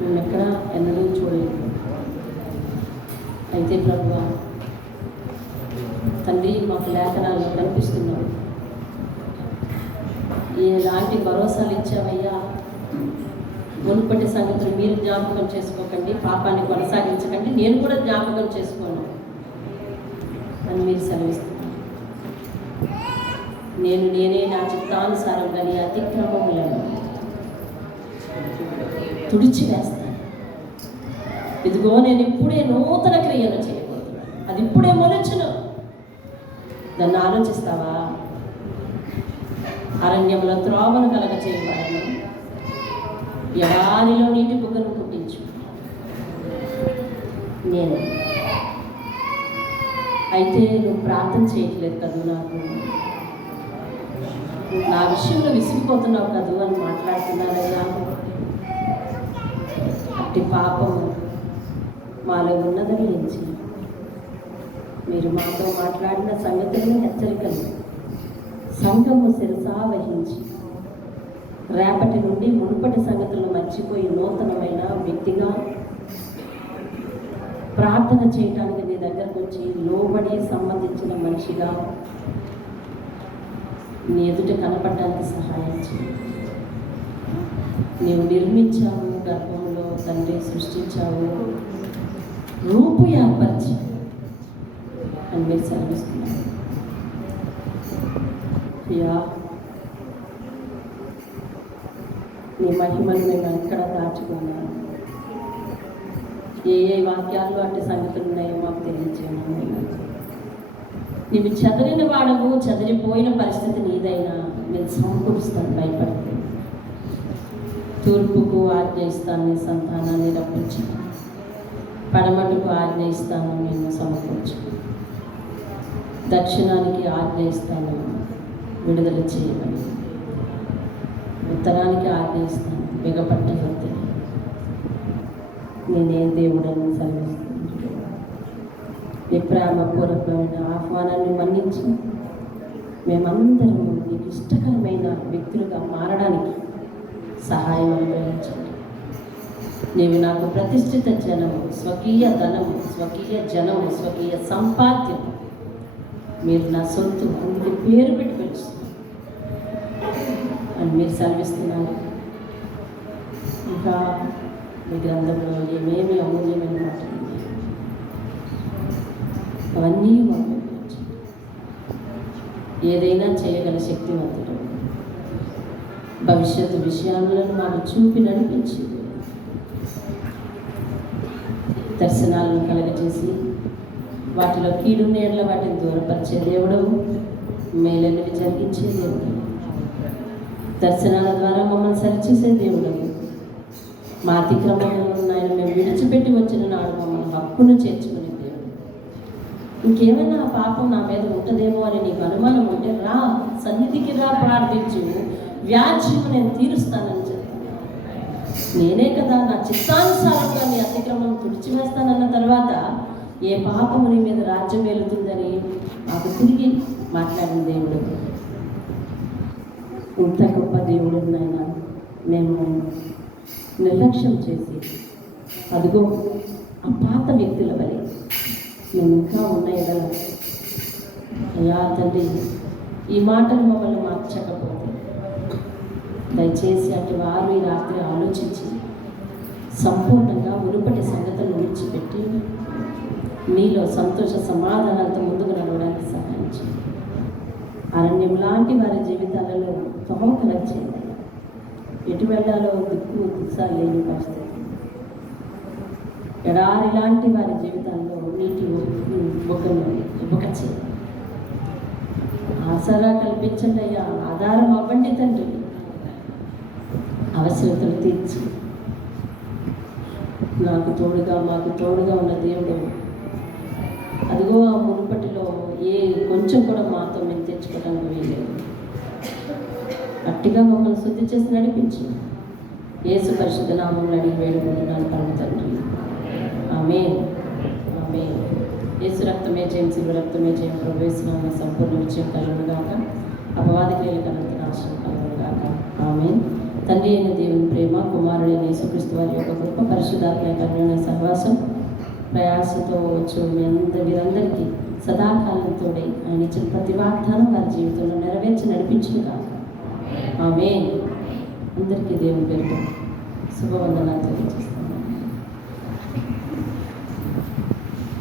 నువ్వు ఎక్కడా ఎన్నడూ చూడలేదు. అయితే ప్రభువా తండ్రి, మాకు లేఖనాలు కనిపిస్తున్నావు, ఎలాంటి భరోసాలు ఇచ్చావయ్యా. మునుపటి సంగతులు మీరు జ్ఞాపకం చేసుకోకండి, పాపాన్ని కొనసాగించకండి, నేను కూడా జ్ఞాపకం చేసుకోను అని మీరు సెలవిస్తున్నారు. నేనే నా చిత్తానుసారంగా నీ అతిక్రమములను తుడిచివేస్తాను. ఇదిగో నేను ఇప్పుడే నూతన క్రియలు చేయబోతున్నాను, అది ఇప్పుడే మొలచును. దాన్ని ఆలోచిస్తావా? అరణ్యంలో త్రోవను కలగ చేయబడను, ఎడారిలో నీటి బుగ్గను పుట్టించు నేను. అయితే నువ్వు ప్రార్థన చేయట్లేదు కదూ, నాకు నా విషయంలో విసిగిపోతున్నావు కదూ అని మాట్లాడుతున్నారయ్యా. అట్టి పాపము మాలో ఉన్నదని ఎంచి మీరు మాతో మాట్లాడిన సంగతులను హెచ్చరికలు సంఘము శిరసా వహించి రేపటి నుండి మునుపటి సంగతులను మర్చిపోయి నూతనమైన వ్యక్తిగా ప్రార్థన చేయటానికి నీ దగ్గరకు వచ్చి లోబడి సంబంధించిన మనిషిగా నీ ఎదుట కనపడడానికి సహాయం చేయి. నీవు నిర్మించావు, గర్భంలో తండ్రి సృష్టించావు, రూపు ఏర్పరిచి అని మీరు సెలవిస్తున్నారు. ప్రియా, నీ మహిమను మేము ఎక్కడ దాచుకున్నాను. ఏ ఏ వాక్యాల్లో అట్టి సంగతులు ఉన్నాయో మాకు తెలియజేయమని. నీవు చెదరిన వాడవు, చెదిరిపోయిన పరిస్థితి నీదైనా నేను సమకూరుస్తాను. భయపడితే తూర్పుకు ఆజ్ఞయిస్తాను నీ సంతానాన్ని రప్పించు, పడమటుకు ఆజ్ఞయిస్తాను నిన్ను సమకూర్చు, దక్షిణానికి ఆజ్ఞయిస్తాను విడుదల చేయమని, ఉత్తరానికి ఆజ్ఞయిస్తాను బిగపట్టవద్దు. నేనే దేవుడని సెలవిస్తున్నాను. నీ ప్రేమపూర్వకమైన ఆహ్వానాన్ని మన్నించి మేమందరం నీకు ఇష్టకరమైన వ్యక్తులుగా మారడానికి సహాయం అనుగ్రహించండి. నీవు నాకు ప్రతిష్ఠిత జనము, స్వకీయ ధనము, స్వకీయ జనము, స్వకీయ సంపాద్యం. మీరు నా సొత్తు, అందుకు పేరు పెట్టి పిలుస్తున్నారు అని మీరు సెలవిస్తున్నారు. ఇంకా మీ గ్రంథంలో ఏమేమి అమూల్యమైన మాటలు ఉన్నాయి, అవన్నీ మాకు ఏదైనా చేయగల శక్తివంతుడు, భవిష్యత్తు విషయాలను మాకు చూపి నడిపించి దర్శనాలను కలగజేసి వాటిలో కీడు నేళ్ల వాటిని దూరపరిచే దేవుడవు, మేలనివి జరిగించే దేవుడు, దర్శనాల ద్వారా మమ్మల్ని సరిచేసే దేవుడవు, మా అతిక్రమంలో ఆయన మేము విడిచిపెట్టి వచ్చిన నాడు మమ్మల్ని హక్కును చేర్చుకునే దేవుడు. ఇంకేమైనా పాపం నా మీద ఉంటుందేమో అని నీకు అనుమానం ఉంటే రా, సన్నిధికి రా, ప్రార్థించు, వ్యాజ్యం నేను తీరుస్తానని చెప్తాను. నేనే కదా నా చిత్తానుసారంగా నీ అతిక్రమం తుడిచివేస్తానన్న తర్వాత ఏ పాపము నీ మీద రాజ్యం వెళుతుందని మాకు తిరిగి మాట్లాడిన దేవుడు. ఇంత గొప్ప దేవుడు నాయన మేము నిర్లక్ష్యం చేసి అదిగో ఆ పాత వ్యక్తుల వలె మేము ఇంకా ఉన్నాయి కదా అయ్యా తండ్రి, ఈ మాటలు మమ్మల్ని మార్చకపోతే దయచేసి అటు వారు ఈ రాత్రి ఆలోచించి సంపూర్ణంగా మునుపటి సంగతులను విడిచిపెట్టి నీలో సంతోష సమాధానాలతో ముందుకు నడవడానికి సహాయం చేయండి. అరణ్యం లాంటి వారి జీవితాలలో తోకలు చేయండి. ఎటు వెళ్ళాలో దిశ లేని పరిస్థితి, ఎడారి లాంటి వారి జీవితాల్లో నీటి బొక్క చేయండి. ఆసరా కల్పించండి అయ్యా, ఆధారం అవ్వండి తండ్రి, అవసరతలు తీర్చి నాకు తోడుగా మాకు తోడుగా ఉన్న దేవుడు. అదిగో ఆ మునుపటిలో కొంచెం కూడా మాతో మేము తెచ్చుకోవడానికి వీలేదు. గట్టిగా మమ్మల్ని శుద్ధి చేసి నడిపించి యేసు పరిశుద్ధ నామములో అడిగి వేడుకుంటున్నాను పరమ తండ్రి. ఆమేన్, ఆమేన్. యేసు రక్తమే జయం, శిలువ రక్తమే జయం. ప్రభువు యేసు నామమున సంపూర్ణ విజయం కలుగునుగాక, అపవాది క్రియలకు నాశనం కలుగునుగాక. ఆమేన్. తండ్రి అయిన దేవుని ప్రేమ, కుమారుడైన యేసుక్రీస్తు వారి యొక్క కృప, పరిశుద్ధాత్మ కరుణ సహవాసం ప్రయాసతో వచ్చు వీరందరికీ సదాకాలంతోడే ఆయన ఇచ్చిన ప్రతి వాగ్దానం వారి జీవితంలో నెరవేర్చి నడిపించును కాక. ఆమేన్. అందరికీ దేవుని పేరు శుభవందనాలు తెలియజేస్తాను.